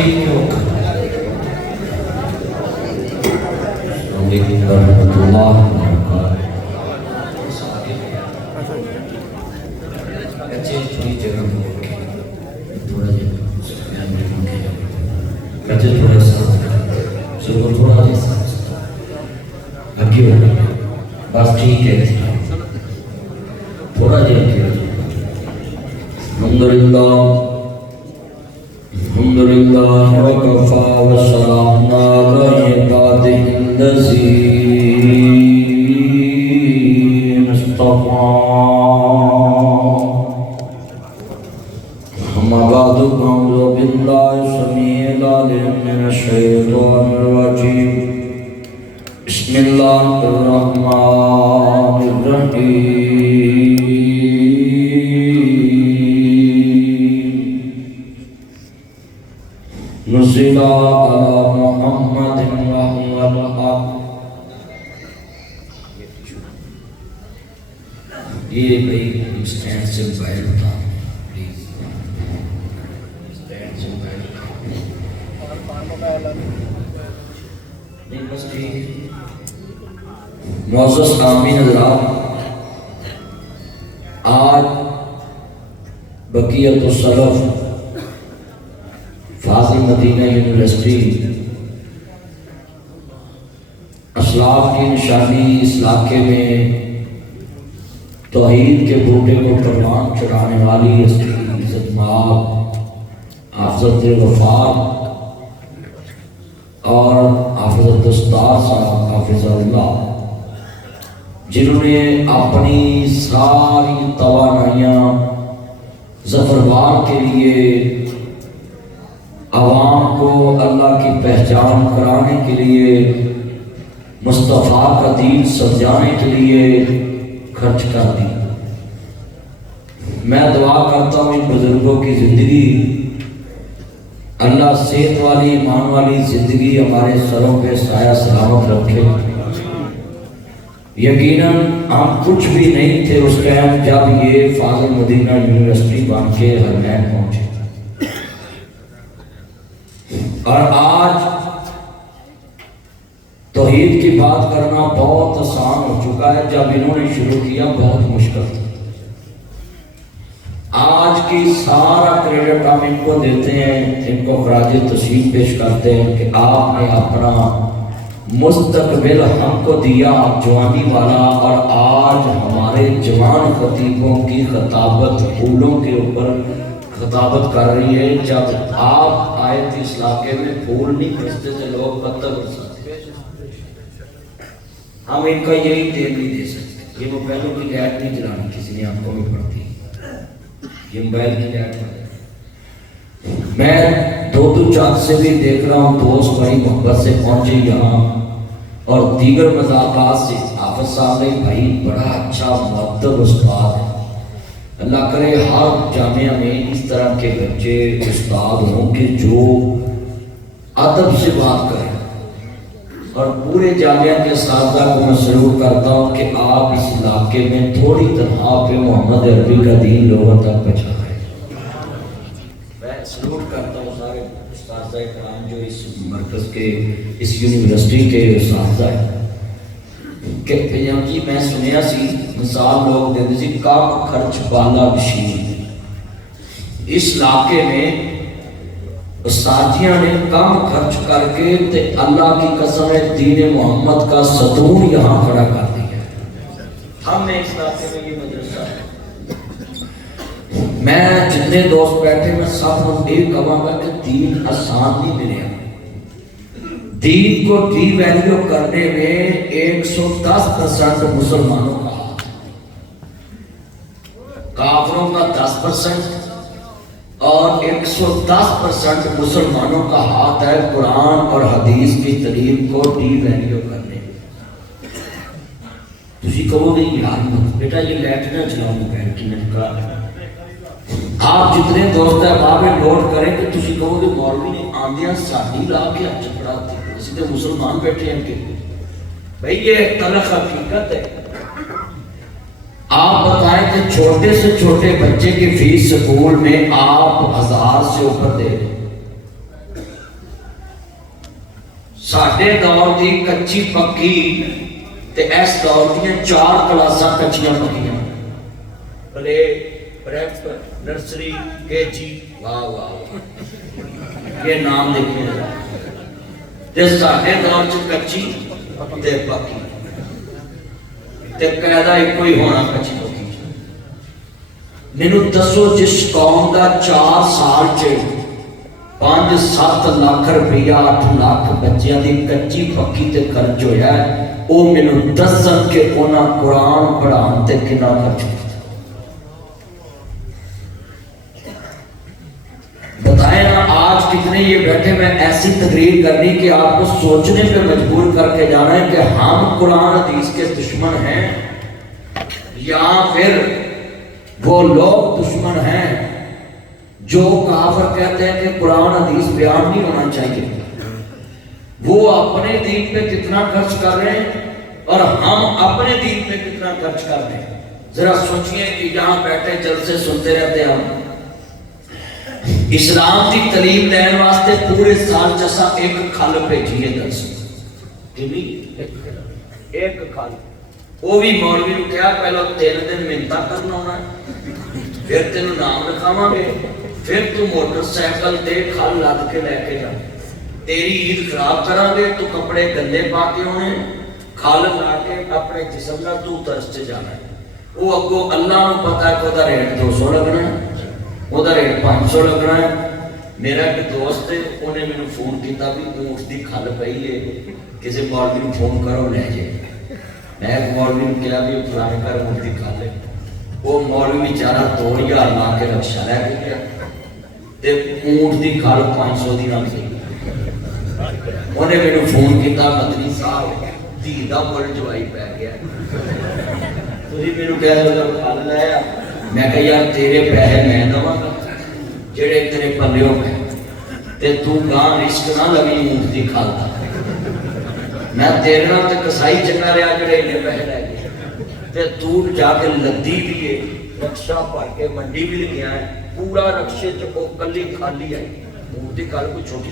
تشریف کیوں علیکم ورحمۃ اللہ بس ٹھیک ہے تھوڑا جی الحمدللہ وکفا وسلام علی عبادہ الذین اصطفیٰ اما بعد فاعوذ باللہ السمیع العلیم من الشیطان الرجیم بسم اللہ الرحمن الرحیم نزل علی محمد وهو الحق یہ بھائی اسٹینڈ سے باہر ہوتا پلیز اسٹینڈ سے باہر نہیں بس ٹھیک معزز سامعین حضرات آج بقیت السلف فاضل مدینہ یونیورسٹی اسلاف کی نشانی اس علاقے میں توحید کے بوٹے کو پروان چڑھانے والی اس کی عزت مآب حافظت الوفات اور حافظت استاد صاحب حافظ اللہ جنہوں نے اپنی ساری توانائیاں ظفروار کے لیے عوام کو اللہ کی پہچان کرانے کے لیے مصطفیٰ کا دین سمجھانے کے لیے خرچ کر دی. میں دعا کرتا ہوں ان بزرگوں کی زندگی اللہ صحت والی ایمان والی زندگی ہمارے سروں پہ سایہ سلامت رکھے. یقیناً ہم کچھ بھی نہیں تھے اس ٹائم جب یہ فاضل مدینہ یونیورسٹی بن کے حرمین پہنچے اور آج توحید کی بات کرنا بہت آسان ہو چکا ہے. جب انہوں نے شروع کیا بہت مشکل تھا. آج کی سارا کریڈٹ ہم ان کو دیتے ہیں, ان کو خراج تسلیم پیش کرتے ہیں کہ آپ نے اپنا مستقبل ہم کو دیا جوانی والا, اور آج ہمارے جوان خطیبوں کی خطابت پھولوں کے اوپر خطابت کر رہی ہے. جب آپ آئے تھے اس علاقے میں پھول نہیں برستے تھے, لوگ پتہ برساتے. ہم ان کا یہی دین نہیں دے سکتے. یہ موبائلوں کی لائٹ نہیں جلانی, کسی نے آپ کو بھی پڑھتی, یہ موبائل کی لائٹ پڑھتی. میں دو چاند سے بھی دیکھ رہا ہوں دوست بڑی محبت سے پہنچے یہاں, اور دیگر مذاقات سے. حافظ صاحب نے بھائی بڑا اچھا مؤدب استاد ہے. اللہ کرے ہر جامعہ میں اس طرح کے بچے استاد ہوں کہ جو ادب سے بات کریں. اور پورے جامعہ کے اساتذہ کو میں سلوٹ کرتا ہوں کہ آپ اس علاقے میں تھوڑی تنہا پہ محمد عربی کا دین لوگوں تک پہنچائیں. میں سلوٹ کرتا ہوں سارے اساتذہ کرام جو اس مرکز کے اس یونیورسٹی کے اساتذہ ہیں کہ جی میں سنیا سی مثال لوگ دیتے سی کم خرچ بالا بشیر. اس علاقے میں ساتھیاں نے کم خرچ کر کے تے اللہ کی قسم ہے دین محمد کا ستون یہاں کھڑا کر دیا. ہم نے اس علاقے میں یہ مدرسہ, میں جتنے دوست بیٹھے میں سب کو ایک کہوں گا کہ دین آسان نہیں ملے. دین کو ڈی ویلیو کرنے میں 110% مسلمانوں کا ہاتھ, کافروں کا 10% اور 110% مسلمانوں کا ہاتھ ہے قرآن اور حدیث کی تعلیم کو ڈی ویلیو کرنے میں. تسی کہو گے یار بیٹا یہ لائٹ نہ چلاؤ موبائل کی. میں نے کہا آپ جتنے دوست احباب نوٹ کریں کہ تسی کہو گے مولوی نے آندیاں ساڈی لا کے ہاتھ چپڑاتے ہیں, اسی تو مسلمان بیٹھے ہیں کہ بھئی یہ تلخ حقیقت ہے. آپ بتائیں کہ چھوٹے سے چھوٹے بچے کی فیس سکول میں آپ 1000 سے اوپر دے دیں. साडे दौर की कच्ची पक्की ते इस दौर दी 4 क्लासां कच्चियां पक्कियां, प्ले प्रेप नर्सरी केजी, वाह वाह ये नाम देखिए। ते साडे दौर च कच्ची ते पक्की ते कायदा एको ही होना कच्ची पक्की। मैनू दसो जिस कौम का 4 साल च 5-7 लाख रुपया 8 लाख बच्चों की कच्ची पक्की ते खर्च होया, वो मैनू दसन कि उन्हें कुरान पढ़ाने ते कितना खर्च किया। बताए ना आज कितने ये बैठे, मैं ऐसी तकरीर करनी कि आपको सोचने पे मजबूर करके जाना है कि हम कुरान हदीस के दुश्मन हैं या फिर वो लोग दुश्मन हैं जो काफिर कहते हैं कि कुरान हदीस बयान नहीं होना चाहिए। वो अपने दीन पे कितना खर्च कर रहे हैं और हम अपने दीन पे कितना खर्च कर रहे हैं। जरा सोचिए कि यहाँ बैठे जलसे सुनते रहते हैं हम, इस्लाम की तालीम लैन वास्ते पूरे साल जैसा एक खल भेजिए दस कितनी एक खल, वो भी मौलवी ने कहा पहले 3 दिन मिन्नता करना होना है, फिर तेन नाम लिखावांगे, फिर तू मोटरसाइकिल ते खल लद के लैके जा, तेरी ईद खराब करांगे, तू कपड़े गंदे पा के होने, खल ला के अपने जिस्म नाल तू तरस च जाना है। वो अगो अल्लाह नूं पता है कि ओहदा रेट 200 लगना है, ਉਹਦਾ ਰੇਟ 500 ਲੱਗਣਾ ਹੈ। ਮੇਰਾ ਇੱਕ ਦੋਸਤ ਹੈ, ਉਹਨੇ ਮੈਨੂੰ ਫੋਨ ਕੀਤਾ ਵੀ ਊਂਠ ਦੀ ਖੱਲ ਪਈ ਹੈ, ਕਿਸੇ ਮੌਲਵੀ ਨੂੰ ਫੋਨ ਕਰੋ ਲੈ ਜੇ। ਮੈਂ ਇੱਕ ਮੌਲਵੀ ਨੂੰ ਕਿਹਾ ਵੀ ਫਲਾਣੇ ਘਰ ਊਂਠ ਦੀ ਖੱਲ ਹੈ, ਉਹ ਮੌਲਵੀ ਵਿਚਾਰਾ 2000 ਲਾ ਕੇ ਰਕਸ਼ਾ ਲੈ ਕੇ ਗਿਆ ਤੇ ਊਂਠ ਦੀ ਖੱਲ 500 ਦੀ ਨਾ ਮਿਲੀ। ਉਹਨੇ ਮੈਨੂੰ ਫੋਨ ਕੀਤਾ ਮਦਨੀ ਸਾਹਿਬ ਧੀ ਦਾ ਮੁੱਲ ਜਵਾਈ ਪੈ ਗਿਆ, ਤੁਸੀਂ ਮੈਨੂੰ ਕਹਿ ਲਓ ਖੱਲ ਲੈ ਆ। मैं कहा यार तेरे पैसे मैं दवांगा जेड़े तेरे पल्ले पे, ते तू गां रिस्क ना लवी ऊंट दी खल दा। मैं तेरे नाल ते कसाई चंगा रहा जेड़े इन्ने पैसे लै गए, ते तू जाके लद्दी भी है, रक्शा भर के मंडी भी गया है, पूरा रक्शे च ओ कल्ली खाली आई ऊंट दी खल कोई छोटी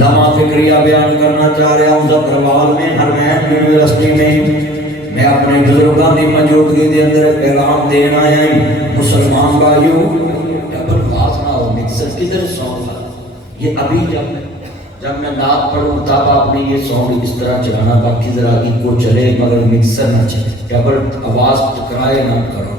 लम्हा फिक्रिया बयान करना चाह रहा हूं। जफरवाल में हरमैन यूनिवर्सिटी में मैं अपने बुजुर्गों की मौजूदगी के अंदर पैगाम देना आया हूं। मुसलमान भाइयों बर्बाद ना हो, मिक्सर किधर सॉन्ग ये अभी जब मैं नात पढ़ूं तब आपने ये सॉन्ग इस तरह चलाना, बाकी जरा इको चले मगर मिक्सर ना चले, केवल आवाज टकराए ना करो।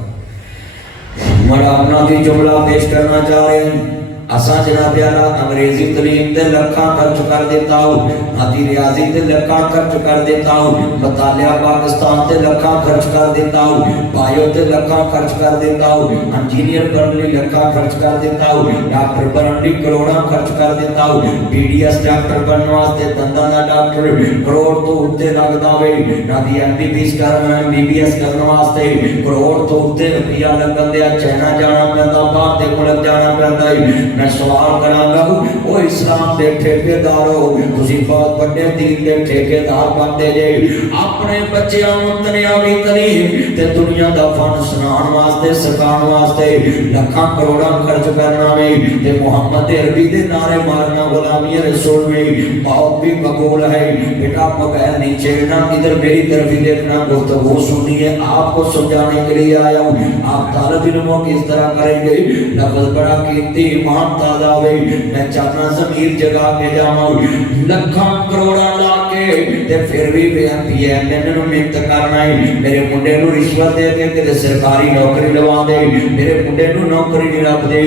मैं अपना भी जुमला पेश करना चाह रहे हैं। असा जनाब प्यारा अंग्रेजी तलीम ते लखा खर्च कर देता हूँ, हाथी रियाजी ते लखा खर्च कर देता हूँ, मतालिया पाकिस्तान ते लखा खर्च कर देता हूँ, बायो ते लखा खर्च कर देता हूँ, इंजीनियर बनने लखा खर्च कर देता हूँ, डॉक्टर बनने करोड़ा खर्च कर देता हूँ, BDS डॉक्टर बनने वास्ते दंदां दा डॉक्टर करोड़ तो उत्ते लगदा वे, नादी MBBS करना MBBS करने वास्ते करोड़ तो उत्ते रुपया लगन दे, चाइना जाना पैंदा, बाहर दे मुल्क जाना पैंदा है। मैं सवाल करांगा ओ इस्लाम दे ठेकेदार हो, तुसी बहुत बड़े दीन दे ठेकेदार बनदे जे, अपने बच्चों नूं दुनियावी तलीम ते दुनिया दा फन सुनाउण वास्ते सिखाउण वास्ते लखां करोड़ां खर्च करना वे, ते मुहम्मद अरबी दे नारे मारना गुलामी रसूल में बहुत भी कबूल है। बेटा मोबाइल नहीं छेड़ना, इधर मेरी तरफ ही देखना, गुफ्तगू सुनिए, आपको समझाने के लिए आया हूँ। आप तालिब इल्मों किस तरह करेंगे, लफ्ज़ बड़ा कीमती ईमान ताजा वे, मैं चाहना ज़मीर जगा के जाऊं, लखां करोड़ा ला के ते फिर भी PMN नूं मिहनत करना है। मेरे मुंडे नूं रिश्वत दे के किते सरकारी नौकरी लवा दे, मेरे मुंडे नूं नौकरी नहीं लभदी,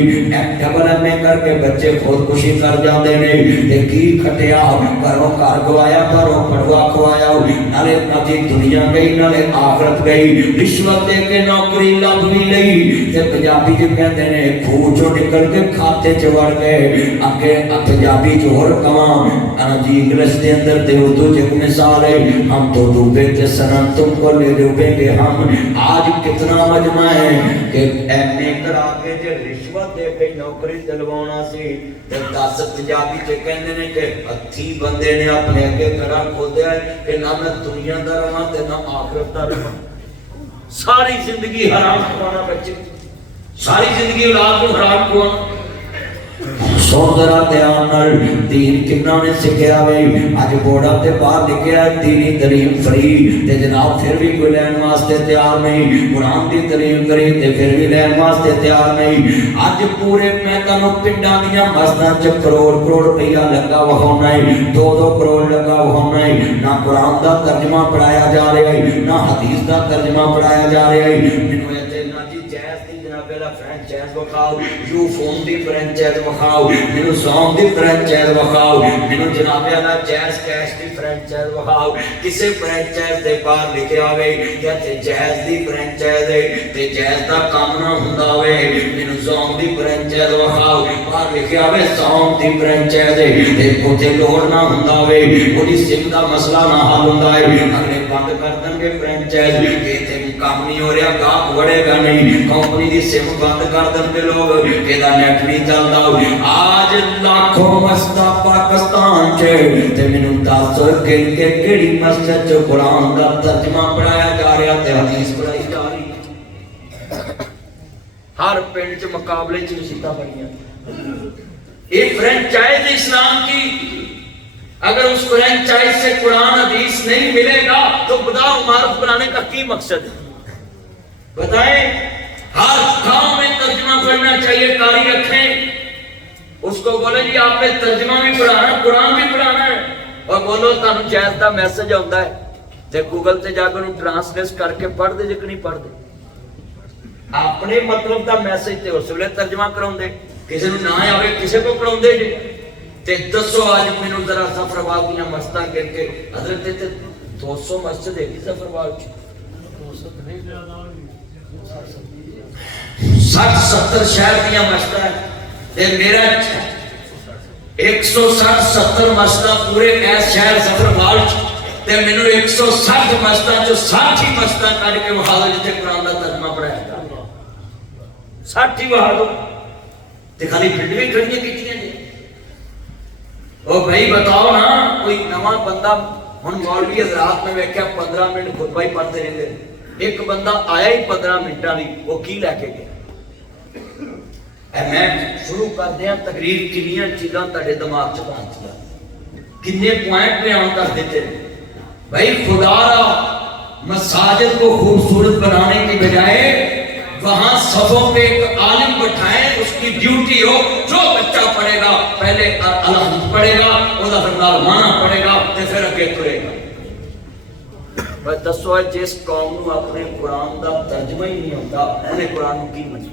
डबल MA करके बच्चे खुदकुशी कर जाते ने, ते की खटिया घरों घर गवाया, घरों पड़वा खवाया, नाले नाजी दुनिया गई नाले आखरत गई, रिश्वत दे के नौकरी लभ भी लई, ते पंजाबी च कहते ने खूह चों निकल के खाते च वड़ गए। अगे पंजाबी च होर कवां जी इंग्लिश के अंदर ते उर्दू च एक मिसाल है, हम तो डूबे थे सनम तुमको ले डूबेंगे हम। आज कितना मजमा है कि MA करा के जे रिश्वत दे के नौकरी दिलवाना सी, ते 10 पंजाबी च कहंदे ने कि हथी बंदे ने अपने अगे कड़ा खोदिया कि ना मैं दुनिया दा रहां ते ना आखिरत दा रहां। सारी जिंदगी हराम खवाना बच्चे, सारी जिंदगी औलाद को हराम खवाना। सुन जरा ध्यान नाल दीन किन्ना ने सिखिया वे अज बोर्डा ते बाहर लिखिया दीनी तलीम फ्री ते जनाब फिर भी कोई लैन वास्ते तैयार नहीं कुरान दी तलीम करी ते फिर भी लैन वास्ते तैयार नहीं अज पूरे मैं तैनूं पिंडां दीयां मस्जिदां च करोड़ करोड़ रुपया लगा वहाउणा है 2-2 करोड़ लगा वहाउणा है ना कुरान दा तर्जमा पढ़ाया जा रहा है ना हदीस दा तर्जमा पढ़ाया जा रहा है मैनूं इत्थे ना जी जैज़ दी जनाब दा फ्रैंचाइज़ वखाओ यू फोन दी फ्रैंचाइज़ वखाओ मैनूं सॉन्ग दी फ्रैंचाइज़ वखाओ मैनूं जनाब दा जैज़ कैश दी फ्रैंचाइज़ वखाओ किसे फ्रैंचाइज़ दे बाहर लिखिया होवे कि इत्थे जैज़ दी फ्रैंचाइज़ है ते जैज़ दा काम ना हुंदा होवे मैनूं सॉन्ग दी फ्रैंचाइज़ वखाओ बाहर लिखिया होवे सॉन्ग दी फ्रैंचाइज़ है ते उत्थे लोड़ ना हुंदा होवे ओदी सिम दा मसला ना हल हुंदा है अगले बंद कर देंगे फ्रैंचाइज़ कि इत्थे काम नहीं हो रहा गाहक बढ़ेगा नहीं कंपनी की सिम बंद कर देंगे लोग एदा नेट नहीं चलता आज लाखों मस्जिदां पाकिस्तान च ते मैनूं दस कि केड़ी मस्जिद च कुरान दा तर्जमा पढ़ाया जा रहा ते हदीस पढ़ाई जा रही हर पिंड च मुकाबले च मस्जिदां बणियां ये फ्रैंचाइज़ इस्लाम की अगर उस फ्रैंचाइज़ से कुरान हदीस नहीं मिलेगा तो खुदा मारूफ बनाने का की मकसद है बताएं हर गांव में तर्जुमा पढ़ना चाहिए कारी रखें उसको बोले जी आपने तर्जुमा भी पढ़ाना कुरान भी पढ़ाना है और बोलो तुहानू जैज़ दा मैसेज आउंदा है ते गूगल ते जाके उन्हें ट्रांसलेट करके पढ़ दे जे कि नहीं पढ़ दे अपने मतलब दा मैसेज ते उस वेले तर्जुमा कराउंदे किसी नूं ना आवे किसी को कराउंदे जे ते दसो आज मैनूं जरा सफरवाल दीयां मस्जिदां गिन के हजरत ते 200 मस्जिद है सफरवाल च 60-70 शहर दीयां मस्जिदां ते मेरा 160-70 मस्जिदां पूरे इस शहर सफरवाल च ते मैनूं 160 मस्जिदां चों 60 ही मस्जिदां कढ के वहा दो जिथे कुरान दा तर्जुमा पढ़ाया 60 ही वहा दो ते खाली पिंड भी खड़ियां कीतियां जी ओ भाई बताओ ना कोई नवा बंदा हुन मौलवी हजरात में वेख्या 15 मिनट खुतबा ही पढ़ते रहंदे एक बंदा आया ही 15 मिनटां दी वो की लेके गया मैं शुरू कर दिया तकरीर किन्नियां चीज़ां तुहाडे दिमाग च पाउंदियां किन्ने पॉइंट बयान कर देते भाई खुदा रा मसाजिद को खूबसूरत बनाने की बजाय वहां सफों पे एक आलिम बैठाएं उसकी ड्यूटी हो जो बच्चा पढ़ेगा पहले अलहम्द पढ़ेगा ओदा फिर नाल माना पढ़ेगा ते फिर अगे तुरेगा बस दसो जिस कौम नूं अपने कुरान दा तर्जमा ही नहीं आउंदा उन्हें कुरान नूं की मनी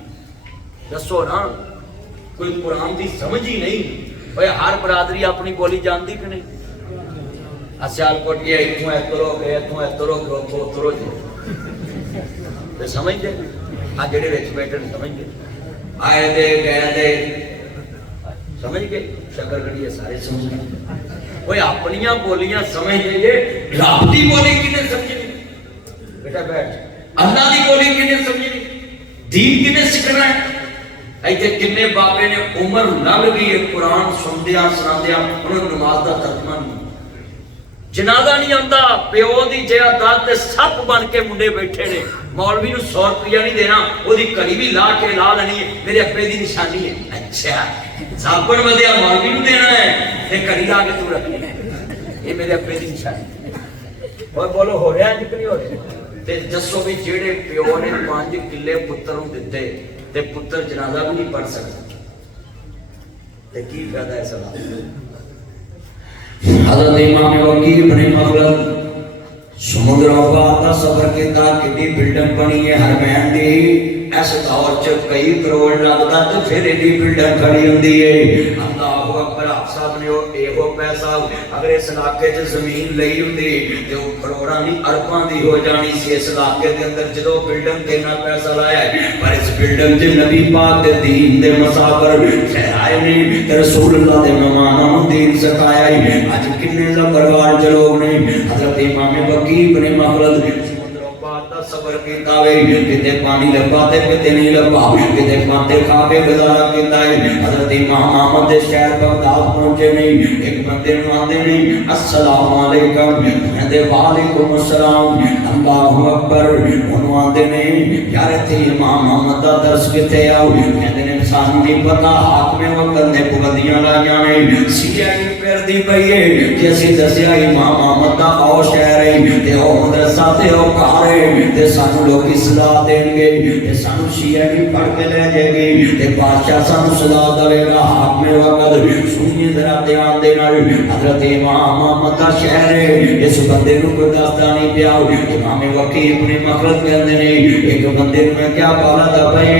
दसो ना कोई कुरान की समझ ही नहीं भाई हर बरादरी अपनी बोली जानती कि नहीं सियालकोट गए इतों ऐतरो गए इतों ऐतरो गए उतरो जी समझते आ जेडे विच बैठे समझते आए दे गए दे समझ गए शकरगढ़ी सारे समझ गए कोई अपनियां बोलियां समझते जे रब की बोली किने समझनी बेटा बैठ अल्लाह की बोली किने समझनी दीन किने सीखना है ऐसे किन्ने बाबे ने उम्र लग गई है कुरान सुनदियां सुनादियां उन्होंने नमाज का तर्जमा नहीं जनाजा नहीं आता प्यो की जायदाद ते सप बन के मुंडे बैठे ने मौलवी नूं 100 रुपया नहीं देना ओदी घड़ी भी ला के ला लेनी है मेरे अब्बे की निशानी है अच्छा साबण वधिया मौलवी नूं देना है ते घड़ी ला के तू रखनी है ये मेरे अब्बे की निशानी और बोलो हो रहा है कि नहीं हो रहा ते दसो भी जेड़े प्यो ने 5 किले पुत्र नूं दिते ते पुत्र जनाजा भी नहीं पढ़ सकता ते की फायदा है सलाह हज़रत इमाम वकील इब्न मखलद समुद्र पार का सफर किया कितनी बिल्डिंग बनी है हरमैन दी इस दौर च कई करोड़ लगता तो फिर एडी बिल्डिंग खड़ी होंदी है अल्लाह अकबर आप साहब ने एहो पैसा अगर इस इलाके च जमीन लई हुंदी ते वो करोड़ां नहीं अरबां दी हो जानी सी इस इलाके दे अंदर जदों बिल्डिंग ते इन्ना पैसा लाया पर इस बिल्डिंग च नबी पाक दे दीन दे मसाबर ठहराए नहीं ते रसूल अल्लाह दे मेहमानां नूं दीन सिखाया है अज किन्ने ज़बरवार च लोग ने हज़रत इमाम वकील इब्न मखलद सफर किया वे किते पानी लब्भा ते किते नहीं लब्भा किते खाते खा के गुजारा किया है हज़रत इमाम अहमद दे शहर बगदाद पहुंचे नहीं एक बंदे नूं आंदे नहीं अस्सलाम वालेकुम कहंदे वालेकुम अस्सलाम अल्लाहु अकबर ओनू आंदे नहीं यार इत्थे इमाम अहमद दा दर्स किथे आओ कहंदे ने सानू नहीं पता हाकमे वक्त ने पाबंदियां लाइयां ने सीआई फिरदी पई है कि असीं दसिया इमाम अहमद दा ओ शहर है ते ओ मदरसा ते ओ घर है ते सानू लोग सलाह देंगे ते सानू सीआई पढ़ के ले जाएगी ते बादशाह सानू सलाह देगा हाकमे वक्त सुनिए जरा ध्यान दे नाल हजरत इमाम अहमद दा शहर है इस बंदे नू कोई दसदा नहीं पिया इमाम वकील अपने मखलत कहंदे ने एक बंदे नू मैं क्या बाला दा भाई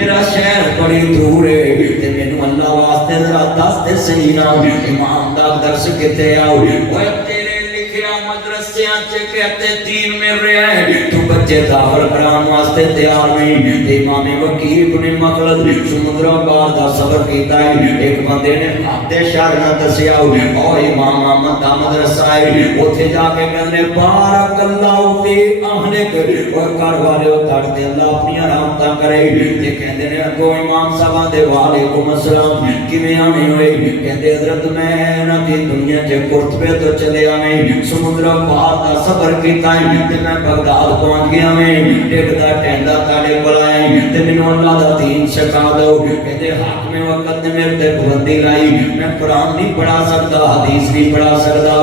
मेरा शहर बड़ी दूर है ते मैनू अल्लाह वास्ते जरा दस दे सही ना इमाम दा दर्श किथे आओ ओए तेरे लिखिया मदरसियां च कहते दीन में रहा है तू बच्चे दाखिल कराने वास्ते तैयार नहीं ते इमाम वकील अपने मखलत समुद्र पार दा सफर कीता है एक बंदे ने आते शहर ना दसिया ओ इमाम अहमद दा मदरसा है ओथे जाके कहंदे बारक अल्लाह फी अहलिक और घर वाले तड़ते अल्लाह अपनी रहमतां करे ते कहंदे ने अगो इमाम साहब दे वालेकुम अस्सलाम किवें आने होए कहंदे हजरत मैं ना दी दुनिया च कुर्तबे तो चले आने समुद्र पार दा सफर कीता है ते मैं बगदाद पहुंच गया मैं टेकदा टहंदा ताड़े कोल आया ते मैनू अल्लाह दा दीन सिखा दो कहंदे हाकमे वक्त ने मेरे ते पाबंदी लाई मैं कुरान नहीं पढ़ा सकदा हदीस नहीं पढ़ा सकदा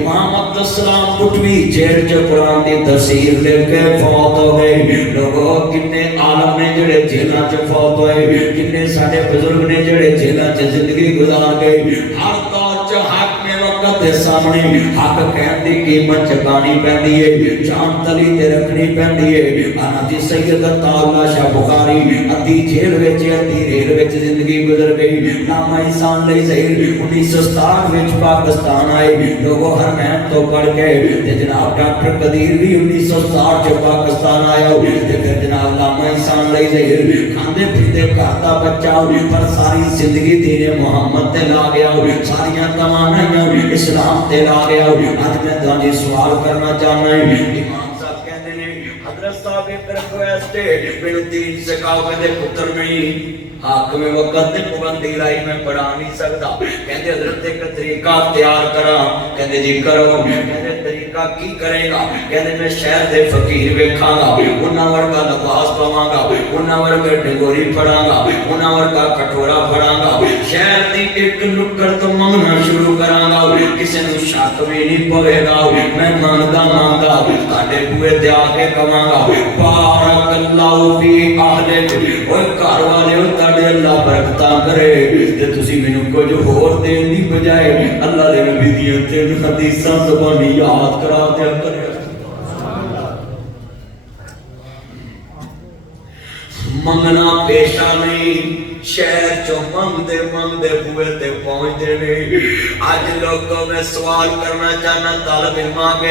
इमाम अब्दुल सलाम कुटवी जेल च कुरान दी तफसीर लिख के फौत हो गए लोगों कितने आलम ने जेड़े जेलां च फौत होए कितने साडे बुजुर्ग ने जेड़े जेलां च जिंदगी गुजार गए हर दौर च हाकमे वक्त दे सामने हक कहन दी कीमत चुकानी पैंदी है जान तली ते रखनी पैंदी है अनादी सैयद ताला शाह बुखारी अद्धी जेल विच अद्धी रेल विच जिंदगी गुजर गई नामा इंसान लई ज़हीर 1967 विच पाकिस्तान आए लोगों हरमैन तो पढ़ के ते जनाब डॉक्टर कदीर भी 1960 च पाकिस्तान आया ते फिर जनाब नामा इंसान लई ज़हीर खांदे पींदे घर दा बच्चा पर सारी जिंदगी दीन मोहम्मद ते ला गया सारियां तमन्नाइयां इस्लाम ते ला गया आज मैं तुहानू सवाल करना चाहना है इमाम साहब कहंदे ने हजरत साहब एक रिक्वेस्ट है मेनू दीन सिखाओ कहंदे पुत्र नहीं हाकमे वक्त ने पाबंदी लाई मैं पढ़ा नहीं सकदा कहंदे हजरत एक तरीका तैयार करा कहंदे जी करो कहंदे तरीका की करेगा कहंदे मैं शहर दे फकीर वेखांगा उन्हां वर्गा लिबास पावांगा उन्हां वर्गा डंगोरी पढ़ांगा उन्हां वर्गा कटोरा पढ़ांगा शहर दी एक नुक्कड़ तो मंगना शुरू करांगा किसी नूं शक भी नहीं पवेगा मैं मंगदा मंगदा तुहाडे बूहे ते आके कवांगा बारक अल्लाह फी अहलिक ओए घर वाले अल्लाह बरकता करे ते तुसी मैनू कुछ होर देण दी बजाय अल्लाह दे नबी दी तीन हदीसां ज़बानी याद करा दिया करे मंगना पेशा नहीं शहर चो मंगदे मंगदे बूहे ते पहुंचते ने आज लोगों में सवाल करना चाहना तालिब इल्म के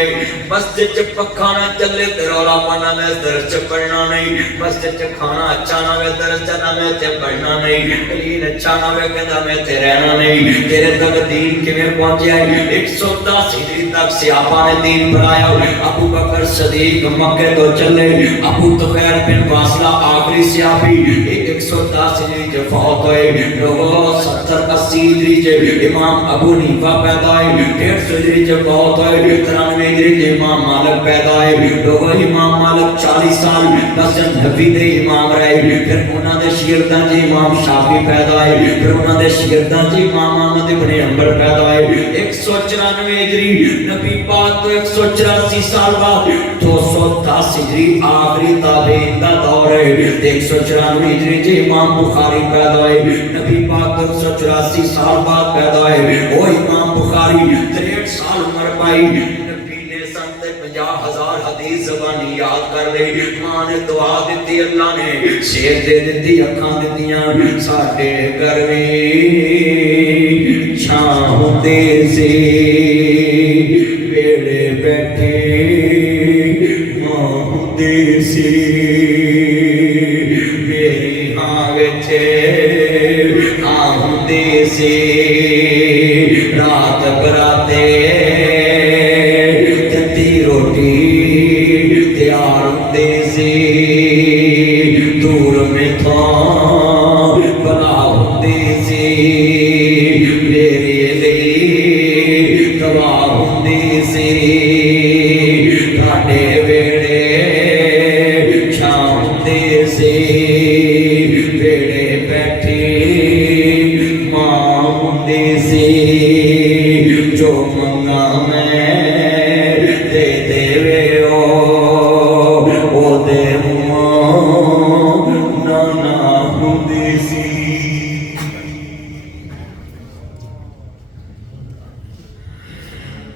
मस्जिद च पक्खा ना चले ते रौला पाना मैं दर्स च पढ़ना नहीं मस्जिद च खाना अच्छा ना वे दर्स च मैं ते पढ़ना नहीं दीन अच्छा ना वे कहंदा मैं ते रहना नहीं तेरे तक दीन किवें पहुंचा 110 हिजरी तक सियापा ने दीन पढ़ाया अबू बकर सदीक मक्के तो चले अबू तुफैल बिन वासला आखिरी सियापी 110 हिजरी फौत हुए लोगों 70-80 हिजरी च इमाम अबू हनीफा पैदा हुए 150 हिजरी च फौत हुए 93 हिजरी च इमाम मालिक पैदा हुए लोगों इमाम मालिक 40 साल मस्जिद नबी दे इमाम रहे फिर उन्हां दे शागिर्दां च इमाम शाफी पैदा हुए फिर उन्हां दे शागिर्दां च इमाम अहमद इब्न हंबल पैदा हुए 194 हिजरी नबी पाक तो 184 साल बाद 210 हिजरी आखिरी ताबीन दा दौर है 194 हिजरी च इमाम बुखारी पैदा हुए नबी पाक 184 साल बाद पैदा हुए ओ इमाम बुखारी 63 साल उम्र पाई नबी ने संत 50,000 हदीस ज़बानी याद कर ले मां ने दुआ दी अल्लाह ने सेहत दे दी अखां दित्तियां साडे घर वी छां हुंदे सी वेड़े बैठे मां हुंदे सी रात बराते तंदी रोटी तैयार होंदी सी दूर में था बला होंदी सी मेरे लिए दवा होंदी सी काटे वेड़े छां होंदी सी वेड़े बैठी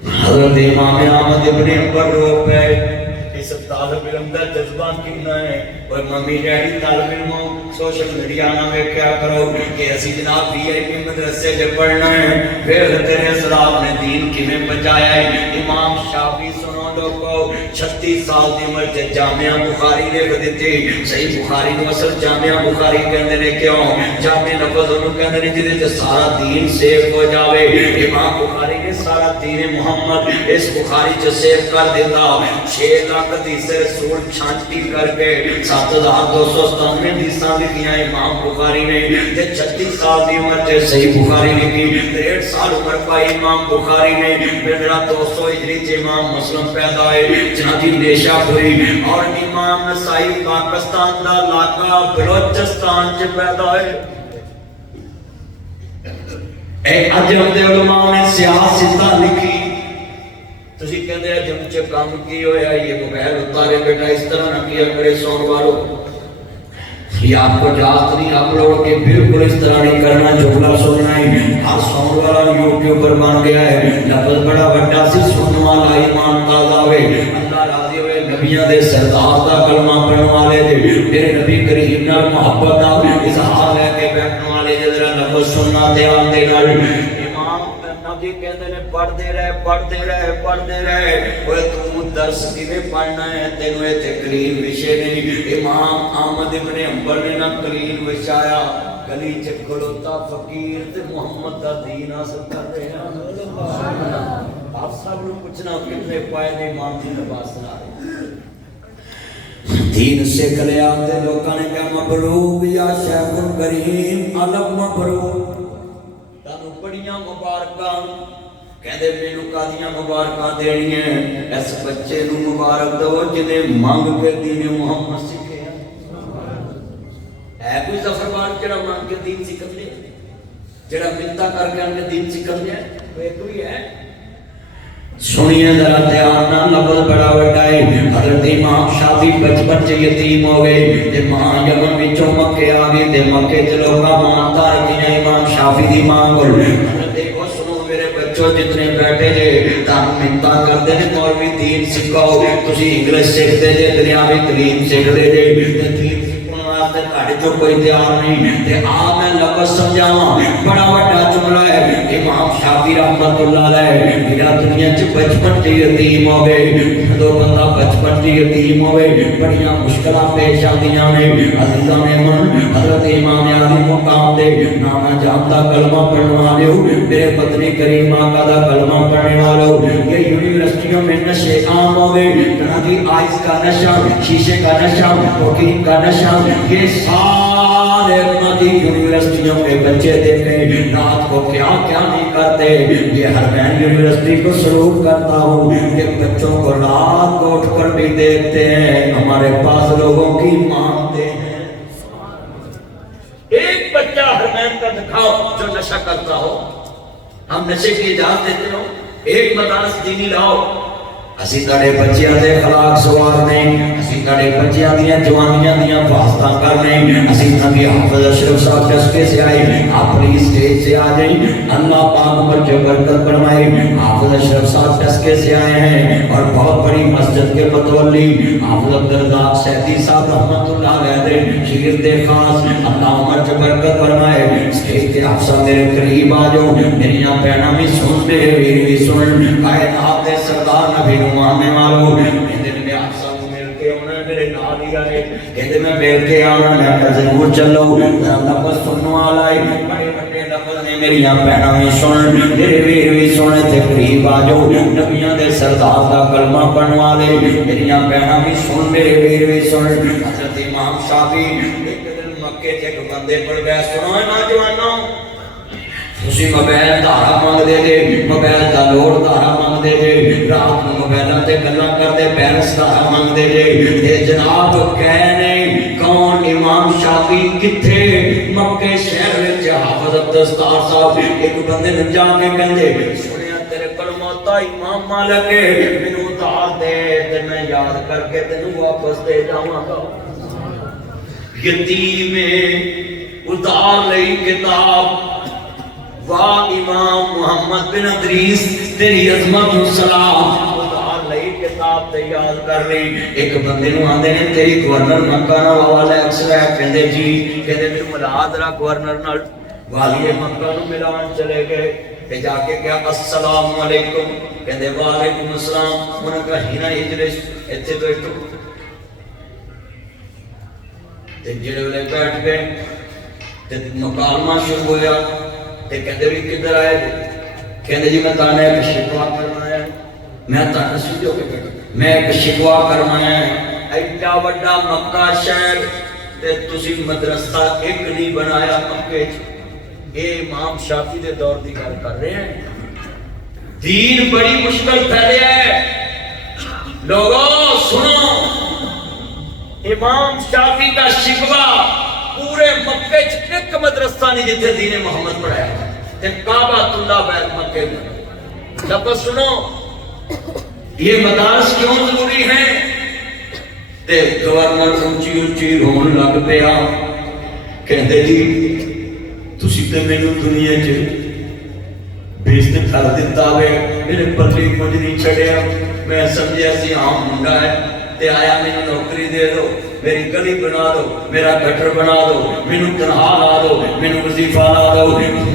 حضرت امام احمد ابن حنبل رو پہ اس طالب علم کا جذبہ کتنا ہے. اور ممی ڈیڈی طالب علموں سوشل میڈیا نہ ویکھیا کرو کہ اسی جناب وی آئی پی مدرسے سے پڑھنا ہے. پھر تیرے اسلام نے دین کیویں بچایا ہے. امام شافعی سنو لوگو 36 سال دی عمر تے جامعہ بخاری لکھ دتی. صحیح بخاری نو اصل جامعہ بخاری کہندے نے کیوں؟ جامع لفظ انہوں کہندے نے جدے تے سارا دین سیو ہو جاوے. امام بخاری نے سارا دین محمد اس بخاری چ سیو کر دیتا. 6 لاکھ حدیث رسول چھانٹی کر کے 7297 حدیثاں لکھیاں امام بخاری نے. تے 36 سال دی عمر تے صحیح بخاری لکھی. 63 سال عمر پائی امام بخاری نے. پھر 200 ہجری تے امام مسلم پیدا ہوئے جنادی نیشا پوری. اور امام نسائی پاکستان دا علاقہ بلوچستان چ پیدا ہوئے. اے عجم دے علماء نے سیاستہ لکھی. تسی کہندے ہیں جم چ کام کی ہویا یہ موبائل اتارے بیٹا اس طرح نہ کیا کرے سون والو. یہ آپ کو اجازت نہیں اپلوڈ کے بالکل اس طرح نہیں کرنا. جملہ سننا ہے ہر سون والا یوٹیوب پر بن گیا ہے. لفظ بڑا بڑا سی سننے والا ایمان تازہ ہوئے اللہ راضی ہوئے. نبیوں دے سردار دا کلمہ پڑھنے والے دے میرے نبی کریم نال محبت دا اظہار لے کے بیٹھنے والے دے ذرا لفظ سننا دھیان دے نال. جی کہندے نے پڑھتے رہے اوے تو درس کیویں پڑھنا ہے تینوں تے کلین وشے نہیں. امام احمد ابن حنبل نے نہ کلین وشایا. گلی چ کھلوتا فقیر تے محمد دا دین حاصل کر رہے ہیں. سبحان اللہ. آپ سب نوں پوچھنا کتنے پائے نے امام دی نماز سنا دین سکھ لیا تے لوکاں نے کہا مبروک یا شیخ الکریم علم مبروک. بڑیاں مبارکاں کہندے مینوں کادیاں مبارکاں دینیاں. اس بچے نوں مبارک دو جنے مانگ کے دین محمد سکھیا. ہے کوئی ظفربان جڑا مانگ کے دین سکھ لے جڑا منتا کر کے ان دین سکھ لے کوئی ہے؟ سنیے ذرا دھیان نال لفظ بڑا وڈا ہے. حضرت امام شافعی بچپن چ یتیم ہو گئے تے ماں یمن وچوں مکے آ گئی تے مکے چ لوکاں مانتا رکھیاں امام شافعی دی ماں کول. دیکھو سنو میرے بچوں جتنے بیٹھے جے تانوں منتا کردے نے مولوی دین سکھاؤ. تسی انگلش سکھدے جے دنیاوی تعلیم سکھدے جے تے دین سکھن واسطے تہاڈے چوں کوئی تیار نہیں. تے آ میں لفظ سمجھاواں بڑا وڈا جملہ ہے. امام شافعی رحمۃ اللہ علیہ میرا دنیا چ بچپن چ یتیم ہو گئے. جدوں بندہ بچپن چ یتیم ہوئے بڑیاں مشکلاں پیش آندیاں نے. عزیزاں نے من حضرت امام علی مقام دے نام جانتا کلمہ پڑھنے والے میرے پتنی کریم آقا دا کلمہ پڑھنے والو. یہ یونیورسٹیوں میں نشے عام ہو گئے. جنابی آئس کا نشہ, شیشے کا نشہ, کوکین کا نشہ, یہ سارے مدی یونیورسٹیوں کے بچے دیکھیں رات کو کیا کیا نہیں کرتے. یہ ہر میں یونیورسٹی کو سلوک کرتا ہوں کہ بچوں کو رات کو اٹھ کر بھی دیکھتے ہیں. ہمارے پاس لوگوں کی مانتے ہیں. ایک بچہ ہر میں کا دکھاؤ جو نشہ کرتا ہو. ہم نشے کی اجازت دیتے ہو. ایک مدارس دینی لاؤ. اسی تڑے بچیاں دے اخلاق سوار نہیں. اسی تڑے بچیاں دیاں جوانیاں دیاں فاستہ کرنے. اسی تڑے حافظ اشرف صاحب چسکے سے آئے اپنی سٹیج سے آ جائیں. اللہ پاک عمر جو برکت فرمائے. حافظ اشرف صاحب چسکے سے آئے ہیں اور بہت بڑی مسجد کے متولی حافظ عبدالرزاق سیدی صاحب رحمت اللہ علیہ شگرد خاص. اللہ عمر جو برکت فرمائے. سٹیج کے افسر میرے قریب آ جاؤ. میریاں بہناں بھی سن, میرے ویر بھی سن. کائنات دے سردار نبی ماننے والوں کہتے میں آپ سب مل کے ہونا میرے نال ہی آئے. کہتے میں مل کے آنا میں ضرور چلو. لفظ سننے والا ہے بڑے بڑے لفظ نے. میری بہناں بھی سن, میرے ویر بھی سنے تے قریب آ جاؤ. نبیاں دے سردار دا کلمہ پڑھنے والے میری بہناں بھی سن, میرے ویر بھی سن. حضرت امام شافعی ایک دن مکے چ ایک بندے پر گئے. سنو نوجوانوں تسی موبائل دارا مانگ دے جے, موبائل دا لوڈ دارا مانگ دے جے, رات نو موبائلاں تے گلاں کردے پیرس دارا مانگ دے جے. تے جناب کہنے کون امام شافعی کتھے؟ مکے شہر وچ حافظ عبدالستار صاحب ایک بندے نے جا کے کہندے سنیا تیرے کول موتا امام مالک مینوں اتار دے تے میں یاد کر کے تینوں واپس دے جاواں گا. یتیم اتار لئی کتاب. واہ امام محمد بن ادریس तेरी अजमत नूं सलाम किताब तैयार कर ली। एक बंदे नूं आंदे ने तेरी गवर्नर मक्का नाल हवाला अक्सर है, कहंदे जी कहंदे मेनू मिला जरा गवर्नर नाल। वाली मक्का नूं मिलान चले गए ते जाके कहा अस्सलाम वालेकुम, कहंदे वालेकुम अस्सलाम। उन्होंने कहा हिना इजलिस इत्थे बैठो। ते जिहड़े वेले बैठ गए ते मुकालमा शुरू होया ते कहंदे भी किधर आए? कहंदे जी मैं ताने एक शिकवा करना है। मैं ताने सीधे होके बैठा, मैं एक शिकवा करना है। एडा वड्डा मक्का शहर ते तुसी मदरसा एक नहीं बनाया मक्के च। ये इमाम शाफी दे दौर की गल कर रहे हैं। दीन बड़ी मुश्किल फैलिया है। लोगों सुनो, इमाम शाफी का शिकवा पूरे मक्के च एक मदरसा नहीं जिथे दीन मोहम्मद पढ़ाया ते काबातुल्लाह बैत मक्के में। लफ्ज़ सुनो, ये मदारस क्यों जरूरी है? ते गवर्नर ऊंची ऊंची रोन लग पिया, कहते जी तुसी ते मैनू दुनिया च बेइज्जत कर दिता वे, मेरे पल्ले कुछ नहीं छड़िया। मैं समझिया सी आम मुंडा है ते आया मैनू नौकरी दे दो, मेरी गली बना दो, मेरा गटर बना दो, मैनू तनखा ला दो, मैनू वजीफा ला दो,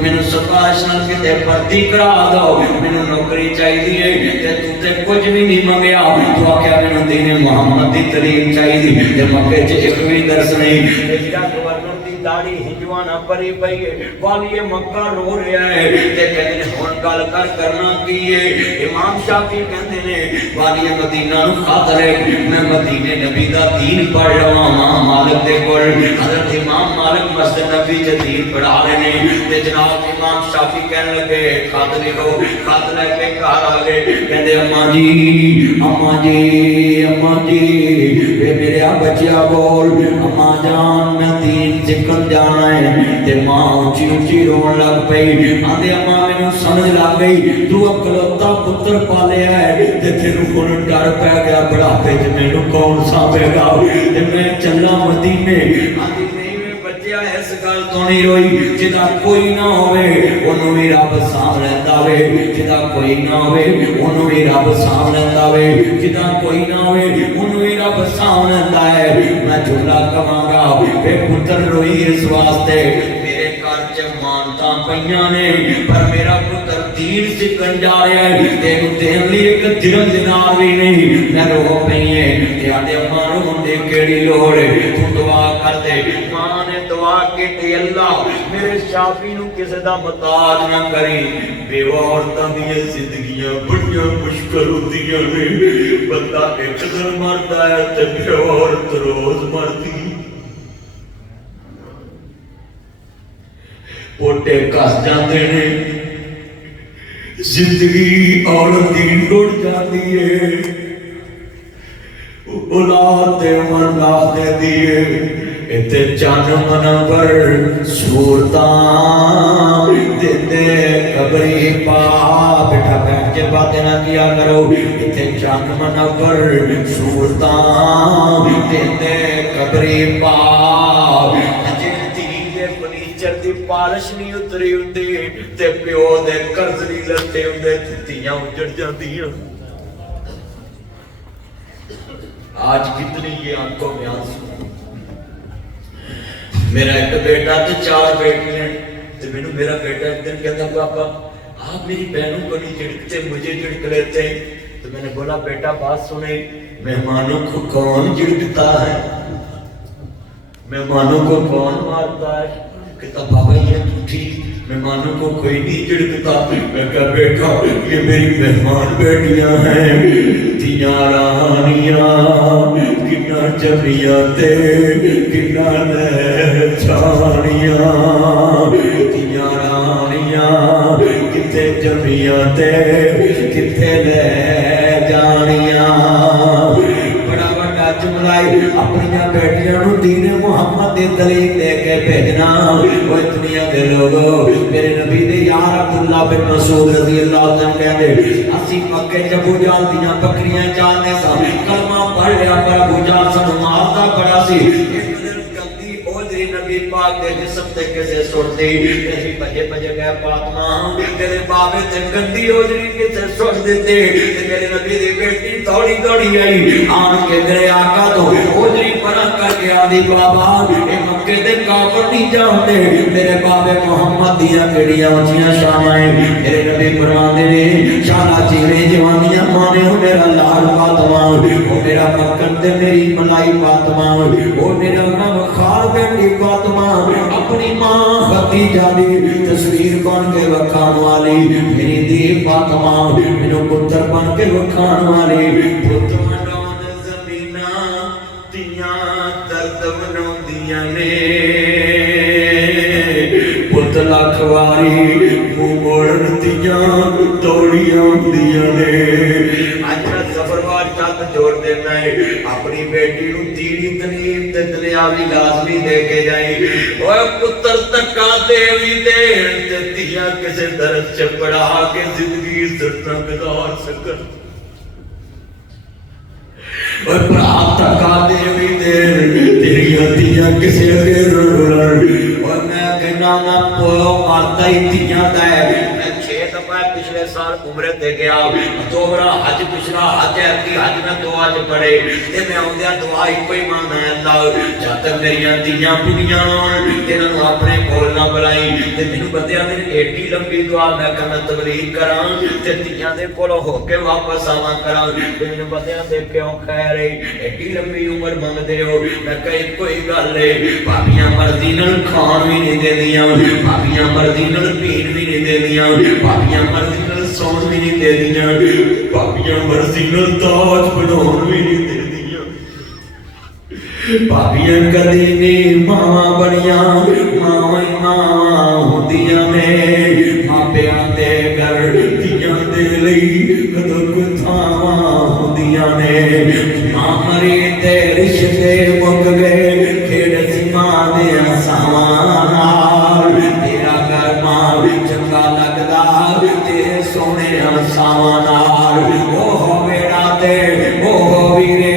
मैनू सिफारिश नाल किते भर्ती करा दो, मैनू नौकरी चाहिए ते तू ते कुछ भी नहीं मंगया। तू आख्या मैनू दीन मोहम्मद दी तालीम चाहिए ते मक्के च एक भी दर्श नहीं। जेड़ा गवर्नर दी दाढ़ी हिजवाना भरी पई है, वाली मक्का रो रहा है ते कहंदे हुण गल करना की है? इमाम शाफी कहंदे ने वाली मदीना नू खातर है, मैं मदीने नबी दा दीन पढ़ रहा हां। मालिक दे कोल हजरत इमाम मालिक मस्जिद नबी च दीन पढ़ा रहे ने ते जनाब इमाम शाफी कहने लगे खत लिखो। खत लेके घर आ गए, कहंदे अम्मा जी अम्मा जी अम्मा जी वे मेरे बच्चिया बोल अम्मा जान मैं दीन सीखन जाना है। ते मां ऊंची ऊंची रोन लग पई, आंदे अम्मा मैनू समझ लग गई तू अकलौता पुत्र पालिया है ते तेनू हुण डर पै गया बुढ़ापे च मैनू कौन सांभेगा ते मैं चला मदीने। आंदी नहीं मैं बच्चिया इस गल तो नहीं रोई, जिदा कोई ना होवे ओनू भी रब सां लैंदा वे, जिदा कोई ना होवे ओनू भी रब सां लैंदा वे, जिदा कोई ना होवे ओनू भी रब सां लैंदा है। मैं झूला कवांगा वे पुत्र रोई इस वास्ते मेरे घर च मानता पईयां ने पर मेरा पुत्र दीन सिखन जा रहा है, तेनू देन लई एक दिरहम दिनार भी नहीं। मैं रो पई है ते आंदे अम्मा रोन दी केड़ी लोड़ है, तू दुआ कर दे। मां ने दुआ कीती अल्लाह मेरे शाफी नू किसे दा मुताज ना करी। बेवा औरतां दी जिंदगियां बड़ियां मुश्किल होंदियां ने, बंदा एक दिन मरदा है ते बेवा औरत रोज मरदी। पोटे कस जाते ने, जिंदगी औरत दी टुट जाती है, औलाद दे उमर नाथ दे दिए इते चन मनवर सूरतां देते कबरी पा। बेटा बैठ के बातें ना किया करो, इते चन मनवर सूरतां देते कबरी पा। दी पालिश नहीं उतरी हुंदी ते प्यो दे कर्ज नहीं लथे हुंदे ते धीआं उजड़ जांदियां। आज कितनी ये आंखों में आंसू। मेरा एक बेटा ते 4 बेटियां ते मैनू मेरा बेटा एक दिन कहता पापा आप मेरी बहनों को नहीं झिड़कते मुझे झिड़क लेते। तो मैंने बोला बेटा बात सुने, मेहमानों को कौन झिड़कता है? मेहमानों को कौन मारता है? कहता बाबा ये ठीक मेहमानों को कोई नहीं झिड़कता। मैं कहा बेटा ये मेरी मेहमान बेटियां हैं, तियां रानियां किन्ना जमियां ते किन्ना छानियां, तियां रानियां किथे जमियां ते किथे ले जानियां। बड़ा बड़ा जुमला अपनी बेटियां नूं दीन मुहम्मद दी तालीम दे के भेजना। ओए दुनिया दे लोगो मेरे नबी दे यार अब्दुल्ला बिन मसूद रज़ी अल्लाह तआला कहंदे असी मक्के च अबू जाल दियां बकरियां चारने सा, कलमा पढ़ लिया पर अबू जाल सानू मारदा बड़ा सी। एक दिन गंदी ओजरी मेरी नबी पाक दे जिस्म ते किसे सुटदी तेरी भजे भजे गए फातिमा तेरे बाबे ते गंदी ओजरी किसे सुट दिते ते मेरे नबी दी बेटी दौड़ी दौड़ी आई आन के मेरे आका तो ओजरी परा करके आंदी बाबा ए मक्के दे काफर नहीं जांदे मेरे बाबे मोहम्मद दियां केड़ियां ऊंचियां शानां है मेरे नबी फरमांदे ने शाना जीवे जवानियां माने हो मेरा लाल फातिमा ओ मेरा मक्कन ते मेरी मलाई फातिमा ओ मेरा नाम खार बेटी फातिमा अपनी मां खदीजा दी तस्वीर बन के वखाण वाली मेरी धी फातिमा मेनू पुत्र बन के वखाण वाली पुत्र वंडाउण ज़मीनां तियां दर्द वंडाउंदियां ने पुत लख वारी मुंह मोड़न तियां दौड़ियां हुंदियां ने अच्छा सफरवार चंद जोड़ देना है अपनी बेटी नूं तीरी तनीम ते दरियावी लाजमी दे के जाई ओए पुत्र धक्का देवी देण ते तियां किसे दर्द च पड़ा के जिंदगी सत्ता गुजार सकन और भरा धक्का देवी देण तेरी हत्तियां किसे अगे रुलण और मैं कहना ना पोयो मरदा ही तियां दा है पिछले साल उम्रे ते गया दोबरा हज पिछला हज है कि हज में दो हज पड़े ते मैं आउंदिया दुआ इको ही मांगना है अल्लाह जब तक मेरियां धीयां पुड़ियां इन्हां नूं अपने कोल ना बुलाई ते मैनूं बंदियां दी एडी लंबी दुआ मैं कहना तबलीग करां ते धीयां दे कोलों हो के वापस आवां करां ते मैनूं बंदियां दे क्यों खैर है एडी लंबी उम्र मंगदे हो मैं कह इको ही गल है भाबियां मर्जी नाल खाण भी नहीं देंदियां भाबियां मर्जी नाल पीण भी नहीं देंदियां भाबियां मर्जी नाल सौण भी नहीं देंदियां भाबियां मर्जी नाल ताज बनाउण भी नहीं देंदियां भाबियां कदी नहीं मावां बणियां मावां ही मावां हुंदियां ने मापियां दे घर धीआं दे लई कदों कोई थावां हुंदियां ने मां मरी ते रिश्ते मुक गए खेड़ सी मां दे सावां नाल तेरा घर मां चंगा लगदा तेरे सोने सावां नाल ओ होवेड़ा ते ओ वीरे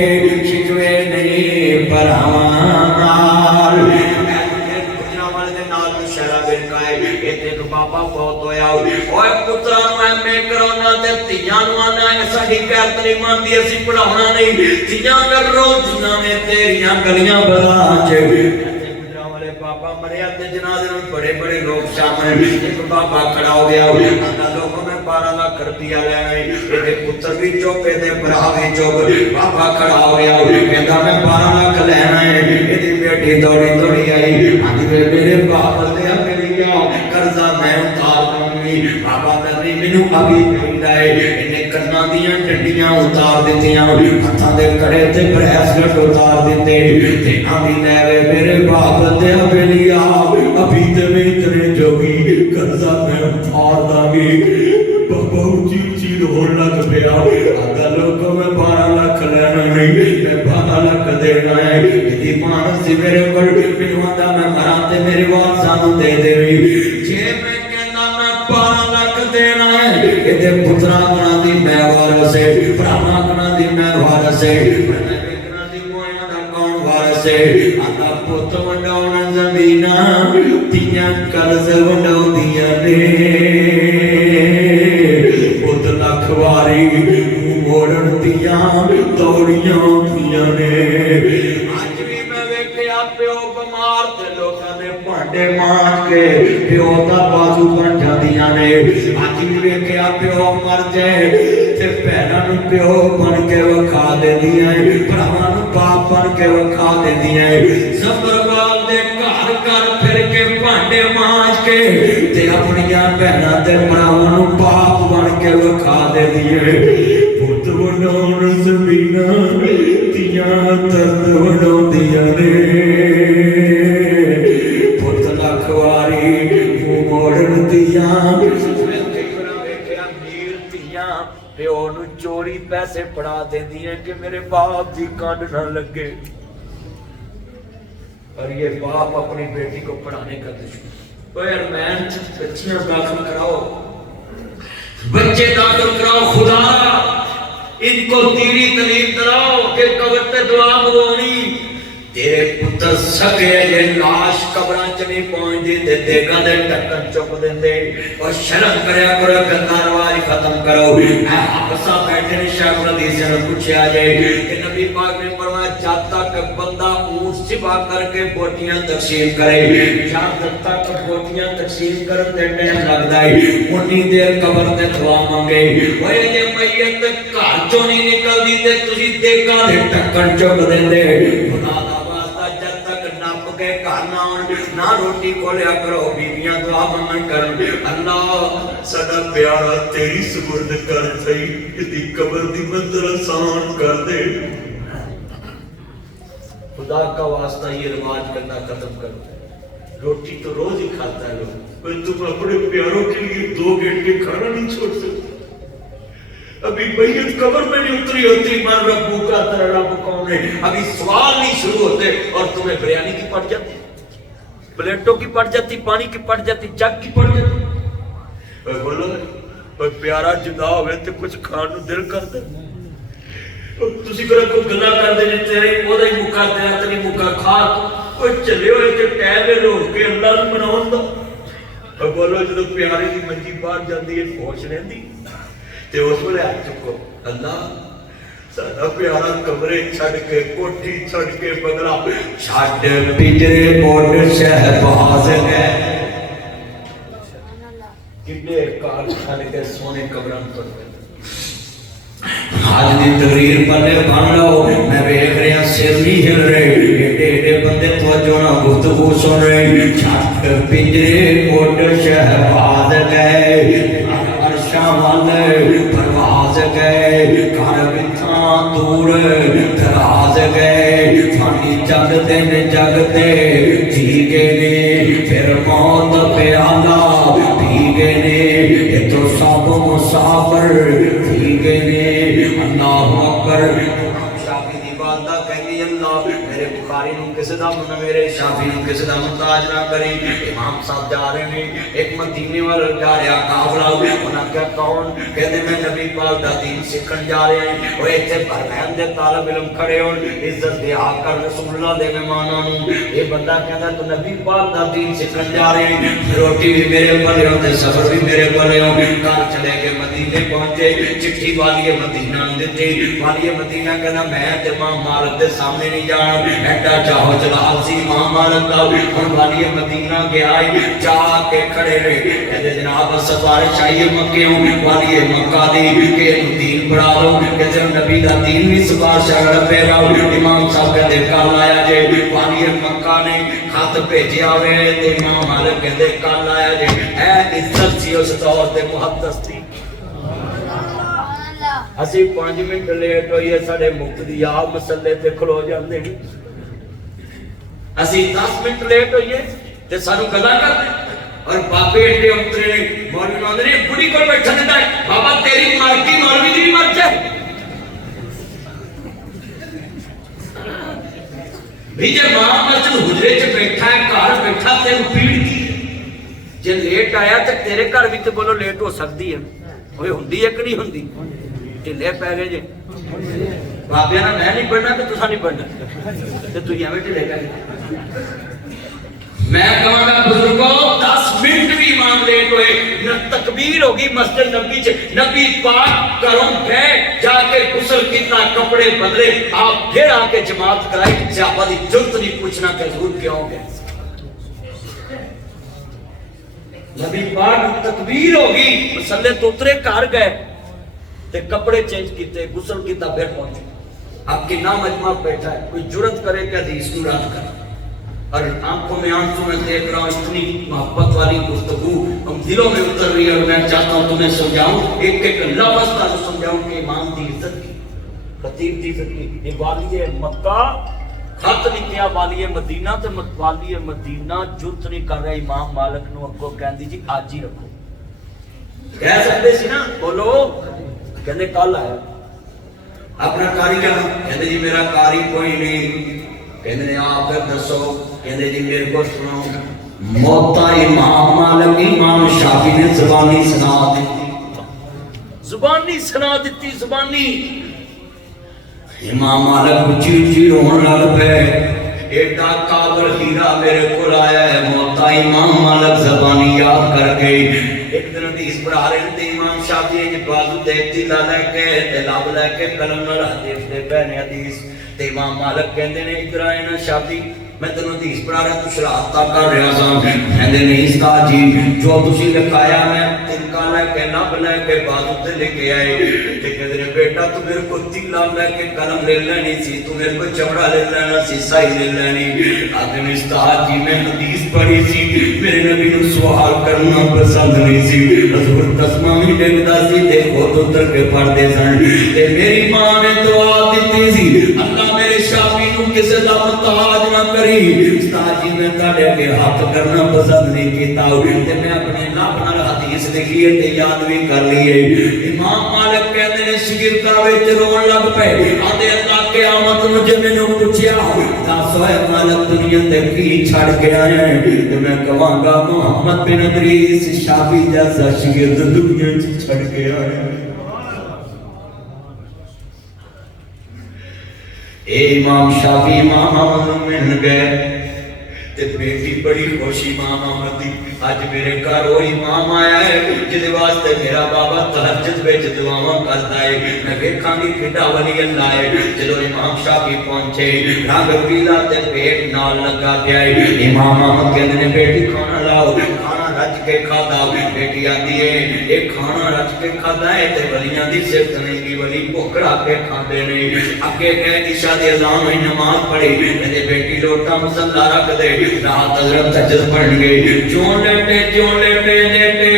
शिकवे नहीं भरावां नाल गुजरावाल दे नाल शरा बिरकाए ए तेन बाबा बहुत होया ओए पुत्रा नूं एमए कराउणा ते धीआं नूं आना है साडी गैरत नहीं मानदी असीं पढ़ाउणा नहीं धीआं कर रोज़ नवें तेरियां गलियां बलां च बाबा मरिया ते जनाजे में बड़े बड़े लोग शामिल एक बाबा खड़ा हो गया अन्ना लोगों में 12 लाख रुपया लेना है ਇਹਦੇ ਪੁੱਤਰ ਵੀ ਚੁੱਪ ਇਹਦੇ ਭਰਾ ਵੀ ਚੁੱਪ ਬਾਬਾ ਖੜਾ ਹੋ ਗਿਆ ਕਹਿੰਦਾ ਮੈਂ 12 ਲੱਖ ਲੈਣਾ ਹੈ ਇਹਦੀ ਬੇਟੀ ਦੌੜੀ ਦੌੜੀ ਆਈ ਆਂਦੀ ਮੇਰੇ ਬਾਪ ਦੇ ਮੇਰੀ ਕਰਜ਼ਾ ਮੈਂ ਉਤਾਰ ਦੂੰਗੀ ਬਾਬਾ ਕਹਿੰਦੀ ਮੈਨੂੰ ਅਭੀ ਚਾਹੀਦਾ ਹੈ ਇਹਨੇ ਕੰਨਾਂ ਦੀਆਂ ਡੰਡੀਆਂ ਉਤਾਰ ਦਿੱਤੀਆਂ ਹੱਥਾਂ ਦੇ ਕੜੇ ਤੇ ਬ੍ਰੈਸਲੇਟ ਉਤਾਰ ਦਿੱਤੇ ਤੇ ਆਂਦੀ ਲੈ ਵੇ ਮੇਰੇ ਬਾਪ ਦੇ ਬੇਲੀਆ ਅਭੀ ਤੇ ਮੈਂ ਤੇਰੇ ਜੋਗੀ ਕਰਜ਼ਾ ਮੈਂ ਉਤਾਰ ਦਾਂਗੀ ਬਾਬਾ ਉੱਚੀ ਉੱਚੀ ਰੋਣ ਲੱਗ ਪਿਆ ਆਂਦਾ ਲੋਕੋ ਮੈਂ 12 ਲੱਖ ਲੈਣਾ ਨਹੀਂ ਮੈਂ 12 ਲੱਖ ਦੇਣਾ ਹੈ ਇਹਦੀ ਮਾਂ ਸੀ ਮੇਰੇ ਕੋਲ ਮੈਨੂੰ ਆਂਦਾ ਮੈਂ ਮਰਾਂ ਤੇ ਮੇਰੇ ਵਾਰਸਾਂ ਨੂੰ ਦੇ ਦੇਵੀ ਜੇ ਮੈਂ ਕਹਿੰਦਾ ਮੈਂ 12 ਲੱਖ ਦੇਣਾ ਹੈ ਇਹਦੇ ਪੁੱਤਰਾਂ ਗੁਣਾਂ ਦੀ ਮੈਂ ਵਾਰਸ ਹੈ ਭਰਾਵਾਂ ਗੁਣਾਂ ਦੀ ਮੈਂ ਵਾਰਸ ਹੈ ਗੁਣਾਂ ਦੀ ਮੋਇਆਂ ਦਾ ਕੌਣ ਵਾਰਸ ਹੈ ਆਂਦਾ ਪੁੱਤ ਵੰਡਾਉਣ ਜ਼ਮੀਨਾਂ ਧੀਆਂ ਕਰਜ਼ ਵੰਡਾਉਂਦੀਆਂ ਨੇ ਪੁੱਤ ਲੱਖ ਵਾਰੀ ਮੂੰਹ ਮੋੜਨ ਧੀਆਂ ਦੌੜੀਆਂ ਹੁੰਦੀਆਂ ਨੇ ਅੱਜ ਵੀ ਮੈਂ ਵੇਖਿਆ ਪਿਓ ਬਿਮਾਰ ਤੇ ਲੋਕਾਂ ਦੇ ਭਾਂਡੇ ਮਾਂਜ ਕੇ ਪਿਓ ਦਾ ਬਾਜੂ ਬਣ ਜਾਂਦੀਆਂ ਨੇ ਅੱਜ ਵੀ ਵੇਖਿਆ ਪਿਓ ਮਰ ਜਾਏ ਤੇ ਭੈਣਾਂ ਨੂੰ ਪਿਓ ਬਣ ਕੇ ਵਿਖਾ ਦਿੰਦੀਆਂ ਭਰਾਵਾਂ ਨੂੰ ਬਾਪ ਬਣ ਕੇ ਵਿਖਾ ਦਿੰਦੀਆਂ ਜ਼ਬਰਵਾਲ ਦੇ ਘਰ ਘਰ ਫਿਰ ਕੇ ਭਾਂਡੇ ਮਾਂਜ ਕੇ ਤੇ ਆਪਣੀਆਂ ਭੈਣਾਂ ਤੇ ਭਰਾਵਾਂ ਨੂੰ ਬਾਪ ਬਣ ਕੇ ਵਿਖਾ ਦਿੰਦੀਆਂ ਪੁੱਤ ਵੰਡਾਉਣ ਜ਼ਮੀਨਾਂ ਧੀਆਂ ਦਰਦ ਵੰਡਾਉਂਦੀਆਂ ਨੇ ਪੁੱਤ ਲੱਖ ਵਾਰੀ ਮੂੰਹ ਮੋੜਨ ਧੀਆਂ ਪਿਓ ਨੂੰ ਚੋਰੀ ਪੈਸੇ ਫੜਾ ਦਿੰਦੀਆਂ ਕਿ ਮੇਰੇ ਬਾਪ ਦੀ ਕੰਡ ਨਾ लगे और ये बाप अपनी बेटी को पढ़ाने का दुश्मन बच्चियां दाखिल कराओ बच्चे दाखिल कराओ खुदा इनको तीरी तलीम कराओ कि कब्र पे दुआ मंगवानी तेरे पुत्र सके जे लाश कब्रां च नहीं पहुंचदी ते देगां दे ढक्कन चुक देंदे और शर्म करया करो गंदा रवाज खत्म करो ऐ हबसा बैठे ने शाह हदीस ने पूछा जाए कि नबी पाक ने फरमाया जब तक बंदा ऊंट सिवा करके बोटियां तकसीम करे जब तक बोटियां तकसीम करन दे टाइम लगदा है उन्नी देर कब्र ते दुआ मांगे ओए जे मैयत घर चों नहीं निकलदी ते तुसी देगां दे ढक्कन चुक देंदे खुदा के घर ना रोटी खोलिया करो बीबियां दुआ मंगन कर अल्लाह सदा प्यारा तेरी सुपुर्द कर सही इदी कब्र दी मंजिल आसान कर दे खुदा का वास्ता ये रिवाज करना खत्म करो रोटी तो रोज ही खाता है लोग पर तुम अपने प्यारों के लिए 2 घंटे खाना नहीं छोड़ सकते अभी मैयत कब्र में नहीं उतरी होती मन रब्बू का तेरा रब कौन है अभी सवाल नहीं शुरू होते और तुम्हें बिरयानी की पड़ जाती प्लेटों की पड़ जाती पानी की पड़ जाती जग की पड़ जाती बोलो पर प्यारा जुदा होवे ते कुछ खान नु दिल करदा तुसी करा कोई गल्ला करदे ने तेरे ओदा ही मुक्का तेरा ते नहीं मुक्का खा कोई चले होए ते टैब लोग के अल्लाह नु मनाउन दा बोलो जदों प्यारे दी मंजी बाहर जांदी है होश रहंदी ते उस वेले हाथ चुको अल्लाह साडा प्यारा कमरे छड़ के कोठी छड़ के बंगला छड़ पिंजरे कोट शहबाज है कितने कार छड़ के सोने कब्रां पर आज दी तकरीर पढ़ने बन लो मैं देख रहा सिर नहीं हिल रहे एडे एडे बंदे तवज्जो ना गुफ्तगू सुन रहे छड़ पिंजरे कोट शहबाज गए परवाज गए घर बिथा दूर दराज गए फानी जगते ने जगते जी गए ने फिर मौत प्याला पी गए ने ये तो सब मुसाफिर पी गए ने अल्लाह अकबर शाफी दी बात दा कहनी अल्लाह मेरे बुखारी नु किसे दा मन मेरे शाफी नु किसे दा मुहताज ना करी इमाम साहब जा रहे ने एक मदीने वाल जा रहा काफला उन्हां क्या कौन कहते मैं नबी पाक दा दीन सीखण जा रहे हैं ओए इत्थे बरहम दे तालिब इल्म खड़े होन इज्जत दे आकर रसूलुल्लाह दे मेहमानां नु ये बंदा कहंदा तू नबी पाक दा दीन सीखण जा रहे हैं रोटी भी मेरे भले हो ते सफर भी मेरे भले हो घर चले के मदीने पहुंचे चिट्ठी वाली मदीना नु दित्ती वाली मदीना कहंदा मैं ते मां मालिक दे सामने नहीं जाना एडा चाहो जलाल सी मां मालिक दा हुन वाली मदीना गया जाके खड़े रहे कहते जनाब सिफारिश आई है मक्के वाली मक्का दी के दीन बढ़ा लो कहते नबी दा दीन भी सिफारिश लपेगा इमाम साहब कहते कल आया जे वाली मक्का ने खत भेजिया वे ते इमाम मालिक कहते कल आया जे ऐ इज्जत सी उस दौर ते मुहद्दिस दी ਅਸੀਂ 5 ਮਿੰਟ ਲੇਟ ਹੋਈਏ ਸਾਡੇ ਮੁਕਤਦੀ ਆ ਮਸਲੇ ਤੇ ਖਲੋ ਜਾਂਦੇ ਨੇ ਅਸੀਂ 10 ਮਿੰਟ ਲੇਟ ਹੋਈਏ ਤੇ ਸਾਨੂੰ ਗੱਲਾਂ ਕਰਦੇ और बाबे एडे उतरे ने मौलवी आंदे ने बुढ़ी कोल बैठा दिंदा है बाबा तेरी मर्जी मौलवी दी मर जाए भी जे मां मस्जिद हुजरे च बैठा है घर बैठा तेन पीड़ की जे लेट आया ते तेरे घर भी ते बोलो लेट हो सकदी है ओए हुंदी है कि नहीं हुंदी ढिले पै गए जे बाबे ना मैं नहीं पढ़ना ते तुसा नहीं पढ़ना ते तू एवें ढिले पै गए मैं कहूंगा बुजुर्गों 10 मिनट भी इमाम लेट हुए न तकबीर होगी मस्जिद नबी च नबी पाक घरों गए जाके गुस्ल कीता कपड़े बदले आप फिर आके जमात कराई सहाबा दी जुर्त नहीं पूछना कि हुजूर क्यों गए नबी पाक तकबीर होगी मसले तो उतरे घर गए ते कपड़े चेंज कीते गुस्ल कीता फिर पहुंचे अब कितना मजमा बैठा है कोई जुर्त करे कि हदीस को रद्द करे और आंखों में आंसू में देख रहा हूँ इतनी मोहब्बत वाली गुफ्तगू हम दिलों में उतर रही है और मैं चाहता हूँ तुम्हें समझाऊं एक एक लफ्ज़ का समझाऊं कि इमाम की इज्जत की खतीब की इज्जत की ये वाली मक्का खत लिखिया वाली मदीना ते वाली मदीना जुर्त नहीं कर रहा इमाम मालिक नु अगो कहंदी जी आज ही रखो कह सकते सी ना बोलो कहंदे कल आया अपना कारीगर कहंदे जी मेरा कारी कोई नहीं कहंदे आप दसो कहंदे जी मेरे को सुनो मौता इमाम मालिक इमाम शाफी ने ज़ुबानी सुना दी जुबानी इमाम मालिक ऊंची ऊंची रोन लग पे ایڈا کابل ہیرا میرے کو آیا ہے موتا امام مالک زبانی یاد کر کے ایک دن حدیث پڑھا رہے ہیں امام شافعی نے بازو دیکھتی لا لے کے لب لے کے قلم نال حدیث دے پہنے حدیث تے امام مالک کہندے نے ادھر آئے نا شافعی میں تینوں حدیث پڑھا رہا تو شرارتاں کر رہا سا کہندے نہیں استاد جی جو تسی لکھایا میں تنکا لے کے لب لے کے بازو تے لے کے آئے تے کہندے نے بیٹا تو میرے کو تیلا لے کے قلم لے لینی سی تو میرے کو چمڑا لے لینا سی سائی لے لینی آدھے استاد جی میں حدیث پڑھی سی میرے نبی نے سوال کرنا پسند نہیں سی حضور تسمہ بھی دیکھتا سی دیکھو تو تر کے پڑھتے سن تے میری ماں نے دعا دیتی سی اللہ میرے شافعی نو کسے دا محتاج نہ کری استاد جی میں تاڑے کے ہاتھ کرنا پسند نہیں کیتا تے میں اپنے لب نال حدیث لکھی ہے تے یاد بھی کر لیے امام مالک کہندے نے شاگرداں وچ رون لگ پے آندے اللہ قیامت نو جے مینوں پوچھیا دس اے مالک دنیا تے کی چھڑ کے آیا ہے تے میں کہاں گا محمد بن ادریس شافعی جیسا شاگرد دنیا وچ چھڑ کے آیا ہے اے امام شافعی امام احمد مل گئے تے بیٹی بڑی خوشی امام احمد دی اج میرے گھر وہ امام آیا ہے جدے واسطے میرا بابا تہجد وچ دعاواں کردا ہے میں ویکھاں گی کڈا ولی اللہ ہے جدوں امام شافعی پہنچے رنگ پیلا تے پیٹ نال لگا پیا ہے امام احمد کہندے نے بیٹی کھانا لاؤ کھانا رچ کے کھادا بیٹی آندی ہے اے کھانا رچ کے کھادا ہے تے ولیاں دی صفت نہیں کی ولی بھوکڑا کے کھاندے نے اگے گئے عشاء دی اذان ہوئی نماز پڑھی کہندے بیٹی لوٹا مصلا رکھ دے رات حضرت تہجد پڑھ گئے چون لیٹے لیٹے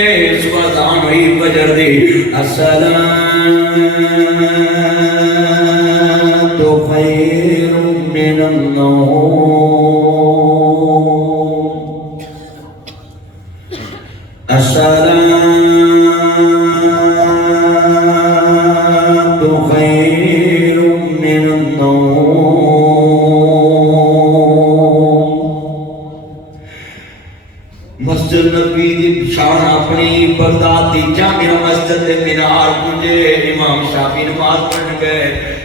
صبح اذان ہوئی فجر دی الصلاۃ خیر من النوم الصلاۃ خیر من النوم مسجد نبی دی شان اپنی بغدادی جامع مسجد مینار پہنچے امام شافعی نماز پڑھن گئے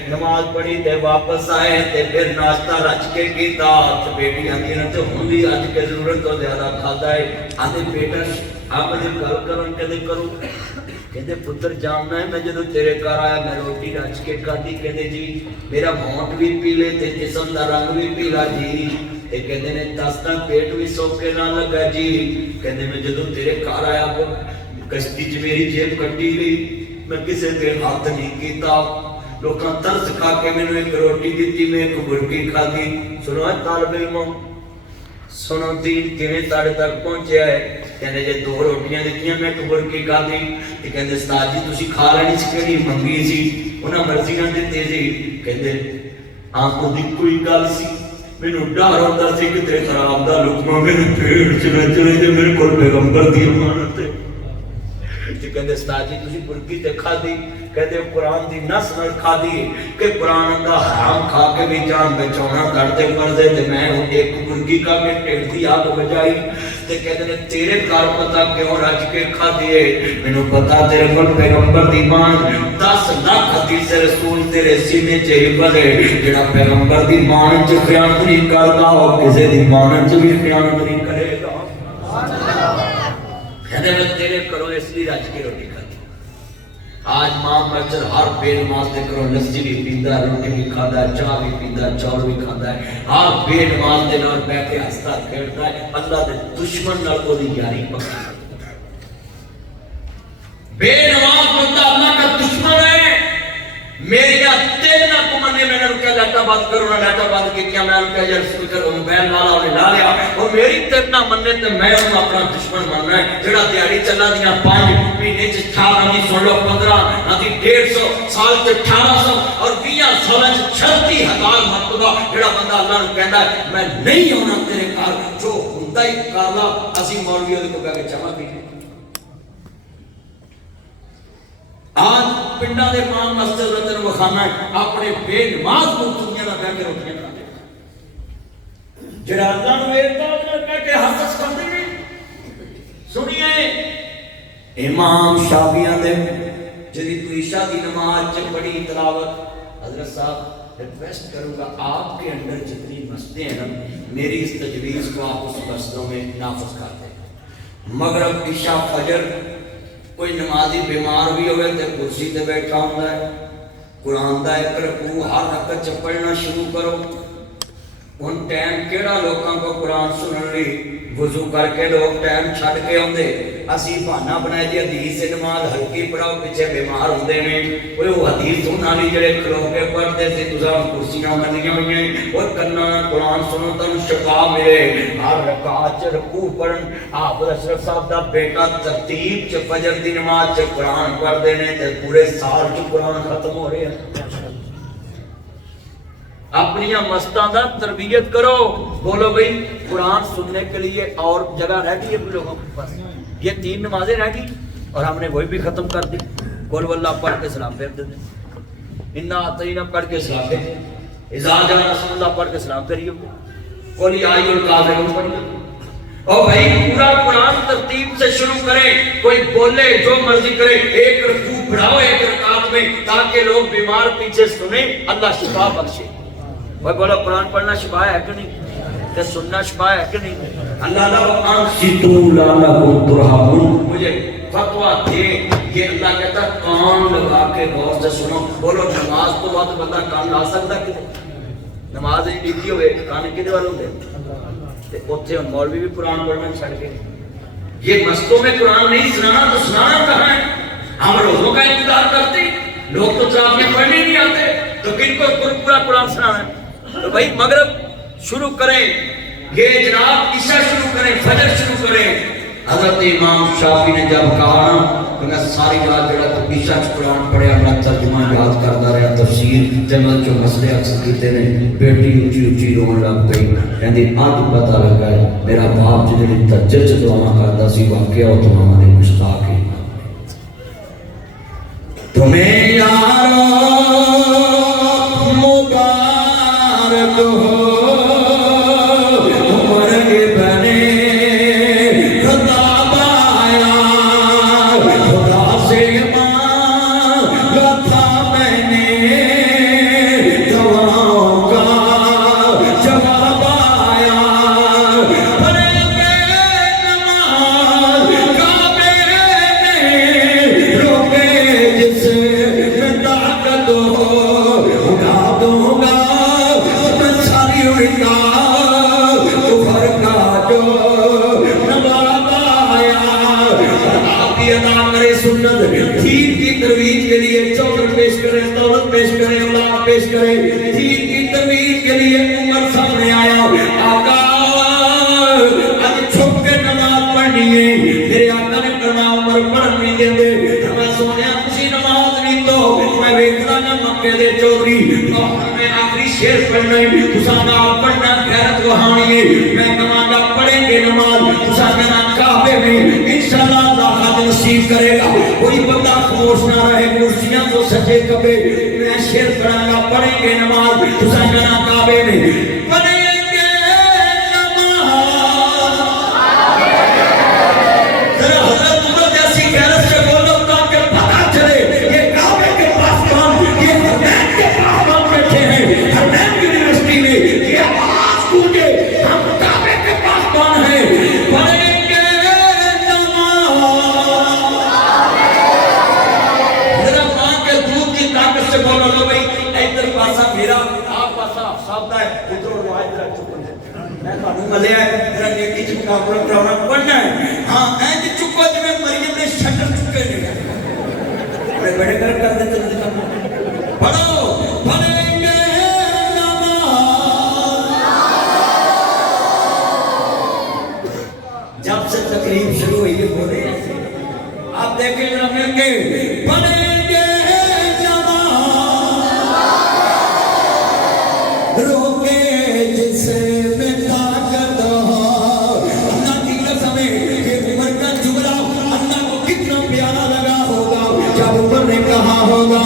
نماز پڑھی تے واپس آئے تے پھر ناشتہ رچ کے کیتا تے بیٹی آندی نے تے ہن بھی اج کے ضرورت تو زیادہ کھادا ہے آندے بیٹا آپ مجھے گل کرن کدے کرو کہندے پتر جاننا ہے میں جدوں تیرے گھر آیا میں روٹی رچ کے کھادی کہندے جی میرا ہونٹ بھی پیلے تے جسم دا رنگ بھی پیلا جی تے کہندے نے دستا پیٹ بھی سوکھے نہ لگا جی کہندے میں جدوں تیرے گھر آیا کشتی چ میری جیب کٹی گئی میں کسے تے ہاتھ نہیں کیتا لوکاں ترس کھا کے مینوں ایک روٹی دتی میں ایک برکی کھادی سنو طالب علم سنو دین کیویں تاڑے تک پہنچیا ہے کہندے جے دو روٹیاں دتیاں میں ایک برکی کھادی تے کہندے استاد جی تسی کھا لینی سی کہ نہیں منگی سی انہاں مرضی نال دتے سی کہندے آنکھوں دی کوئی گل سی مینوں ڈر ہوندا سی کہ تے خراب دا لقمہ میرے پیٹ چ نہ چلے تے میرے کول پیغمبر دی امانت ہے تے کہندے استاد جی تسی برکی تے کھادی کہتے قرآن دی نس نال کھادی کہ قرآن دا حرام کھا کے بھی جان بچاؤنا کرتے مردے تے میں ایک برکی کا کے ٹھیک دی آگ بجائی تے کہتے ہیں تیرے کار پتا کیوں رج کے کھا دیے مینوں پتا تیرے کول پیغمبر دی مان 10 لاکھ حدیث رسول تیرے سینے چ حفظ ہے جڑا پیغمبر دی مان چ خیانت نہیں کردا او کسے دی مان چ بھی خیانت نہیں کرے گا کہتے ہیں تیرے کرو اس لیے رج کے روٹی کھا آج ماں بچر ہر بے نماز دے کرو لسی بھی پیندا روٹی بھی کھادا ہے چاہ بھی پیندا چاول بھی کھادا ہے ہر بے نماز دے نال بیٹھ کے ہستا کھیڈدا ہے اللہ دے دشمن نال کوئی یاری پکڑ بے نماز بندہ اللہ کا دشمن ہے میرے یا تین نہ کو منے میں نے کہا لاٹا بند کرو نہ لاٹا بند کی کیا میں نے کہا یار سپیکر موبائل والا نے لا لیا اور میری تین نہ مننے تے میں انہوں اپنا دشمن ماننا ہے جڑا دیہڑی چلا دیاں 5 مہینے چ 18 نہیں سن لو 15 نہ دی 150 سال تے 1800 اور 20 سال چ 36000 مرتبہ جڑا بندہ اللہ نو کہندا ہے میں نہیں ہونا تیرے گھر جو ہوندا ہی کالا اسی مولوی دے کو کہہ کے چما پی آج پنڈا دے امام مسجد رتن وخانا اپنے بے نماز کو دنیا نہ بیٹھ کے روٹیاں کھاتے جڑا اللہ نو ویکھدا او کہہ کے حسد کردے نہیں سنیے امام شافعی دے جدی تو عشاء دی نماز چ پڑھی تلاوت حضرت صاحب ریکویسٹ کروں گا آپ کے اندر جتنی مسجدیں ہیں نا میری اس تجویز کو آپ اس مسجدوں میں نافذ کر دیں. مغرب عشاء فجر کوئی نمازی بیمار بھی ہوئے تو کرسی تے بیٹھا ہوتا ہے قرآن دا ایک رکوع ہر رکعت چ پڑھنا شروع کرو. ان ٹائم کیڑا لوگوں کو قرآن سنن لی وضو کر کے لوگ ٹائم چھڈ کے آتے اسی بہانا بنایا جی حدیث سے نماز ہلکی پڑھاؤ پیچھے بیمار ہوتے ہیں وہ حدیث سننا نہیں جڑے کھلو کے پڑھتے تھے تساں کرسیاں بنیاں ہوئی اور کنا قرآن سنو تم شفا ملے. ہر رکعت چ رکوع پڑھن حافظ اشرف صاحب دا بیٹا ترتیب چ فجر دی نماز چ قرآن پڑھتے ہیں تے پورے سال چ قرآن ختم ہو رہے ہیں. اپنی مسجدوں کا تربیت کرو. بولو بھائی قرآن سننے کے لیے اور جگہ رہ گئی ہے لوگوں کے پاس. یہ 3 نمازیں رہ گئی اور ہم نے وہی بھی ختم کر دی. قل واللہ پڑھ کے سلام پھیر دیتے, انا اعطیناک پڑھ کے سلام پھیر دیتے, اذا جاء نصر اللہ پڑھ کے سلام پھیریے, قل یا ایھا الکافرون پڑھیے. او بھائی پورا قرآن ترتیب سے شروع کریں. کوئی بولے جو مرضی کرے, ایک رکوع پڑھاؤ ایک رکعت میں تاکہ لوگ بیمار پیچھے سنیں, اللہ شفا بخشے. وہ بولو قرآن پڑھنا شفا ہے کہ نہیں, تے سننا شفا ہے کہ نہیں. اللہ مجھے فتویٰ دے, یہ اللہ کہتا کان لگا کے غور سے سنو. بولو نماز تو بعد بندہ کان لا سکتا کہ نماز نہیں دیتی ہوئے کان کدے والے ہوندے تے اوتھے ہن مولوی بھی قرآن پڑھنا چھڈ کے. یہ مسجدوں میں قرآن نہیں سنانا تو سنانا کہاں ہے. ہم روزوں کا انتظار کرتے, لوگ تو تراویح پڑھنے نہیں آتے تو کن کو پورا قرآن سنانا ہے. تو بھائی مغرب شروع کریں, یہ جناب عشاء شروع کریں, فجر شروع کریں. حضرت امام شافعی نے جب کہا کہ میں ساری رات جڑا تو عشاء قرآن پڑھیا میں ترجمہ یاد کرتا رہا, تفسیر جنت جو مسئلے اکثر کیتے نے. بیٹی اونچی اونچی رون لگ گئی, کہندی اج پتہ لگا ہے میرا باپ جڑی تہجد چ دعا کردا سی واقعہ او تمام دے مشتاق ہے. تمہیں یارو مبارک ہو پیش کرے. دین کی ترویج کے لیے عمر سامنے آیا, آقا اج چھپ کے نماز پڑھنی ہے. میرے آقا نے فرمایا عمر پڑھن نہیں دیندے. میں سونیا تسی نماز نہیں تو میں ویکھدا نہ مکے دے چوری میں آخری شعر پڑھنا ہے, تساں نال پڑھنا غیرت وہانی ہے. میں کہاں گا پڑھیں گے نماز, تساں کہنا کعبے میں انشاءاللہ اللہ حد نصیب کرے گا. کوئی بندہ خاموش نہ رہے, کرسیاں تو سجے کبے. میں شعر پڑھاں گا, پڑھیں گے نماز, تساں کہنا کعبے میں پڑھیں گے نماز. ذرا حضرت عمر جیسی غیرت سے بولو تاکہ پتہ چلے یہ کعبے کے پاس کون, یہ حرمین کے پاس کون بیٹھے ہیں. حرمین یونیورسٹی میں یہ آواز گونجے ہم کعبے کے پاس کون ہیں. پڑھیں گے نماز. ذرا ماں کے دودھ کی طاقت سے بولو لو بھائی ادھر پاسا میرا آپ پاسا سب ہے ادھر روایت رکھ چکے ہیں. میں تھانوں ملیا ہے ذرا نیکی چ مقابلہ کرانا پڑھنا ہے. ہاں اینج چکو جی مریم نے شٹر چکے نے بڑے بڑے کر دیتے ہیں. پڑھو پڑھیں گے نماز. جب سے تقریب شروع ہوئی ہے بولے آپ دیکھیں ذرا مل کے پڑھیں گے روکے جسے میں طاقت ہو. اللہ کی قسم ہے کہ عمر کا جملہ اللہ کو کتنا پیارا لگا ہوگا جب عمر نے کہا ہوگا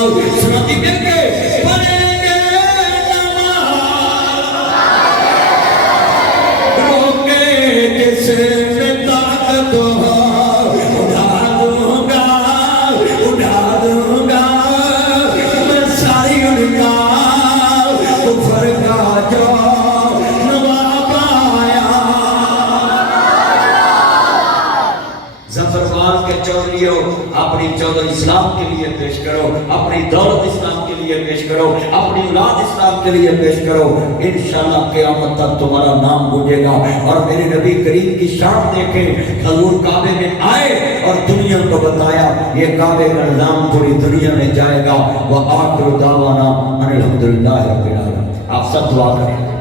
کے چودھری ہو، اپنی چودھری اسلام کے لیے پیش کرو، اپنی دولت اسلام کے لیے پیش کرو، اپنی اولاد اسلام کے لیے پیش کرو، انشاءاللہ قیامت تک تمہارا نام گونجے گا۔ اور میرے نبی کریم کی شان دیکھیں، حضور کعبے میں آئے اور دنیا کو بتایا یہ کعبے کا نظام پوری دنیا میں جائے گا۔ وآخر دعوانا ان الحمدللہ رب العالمین۔ آپ سب دعا کریں۔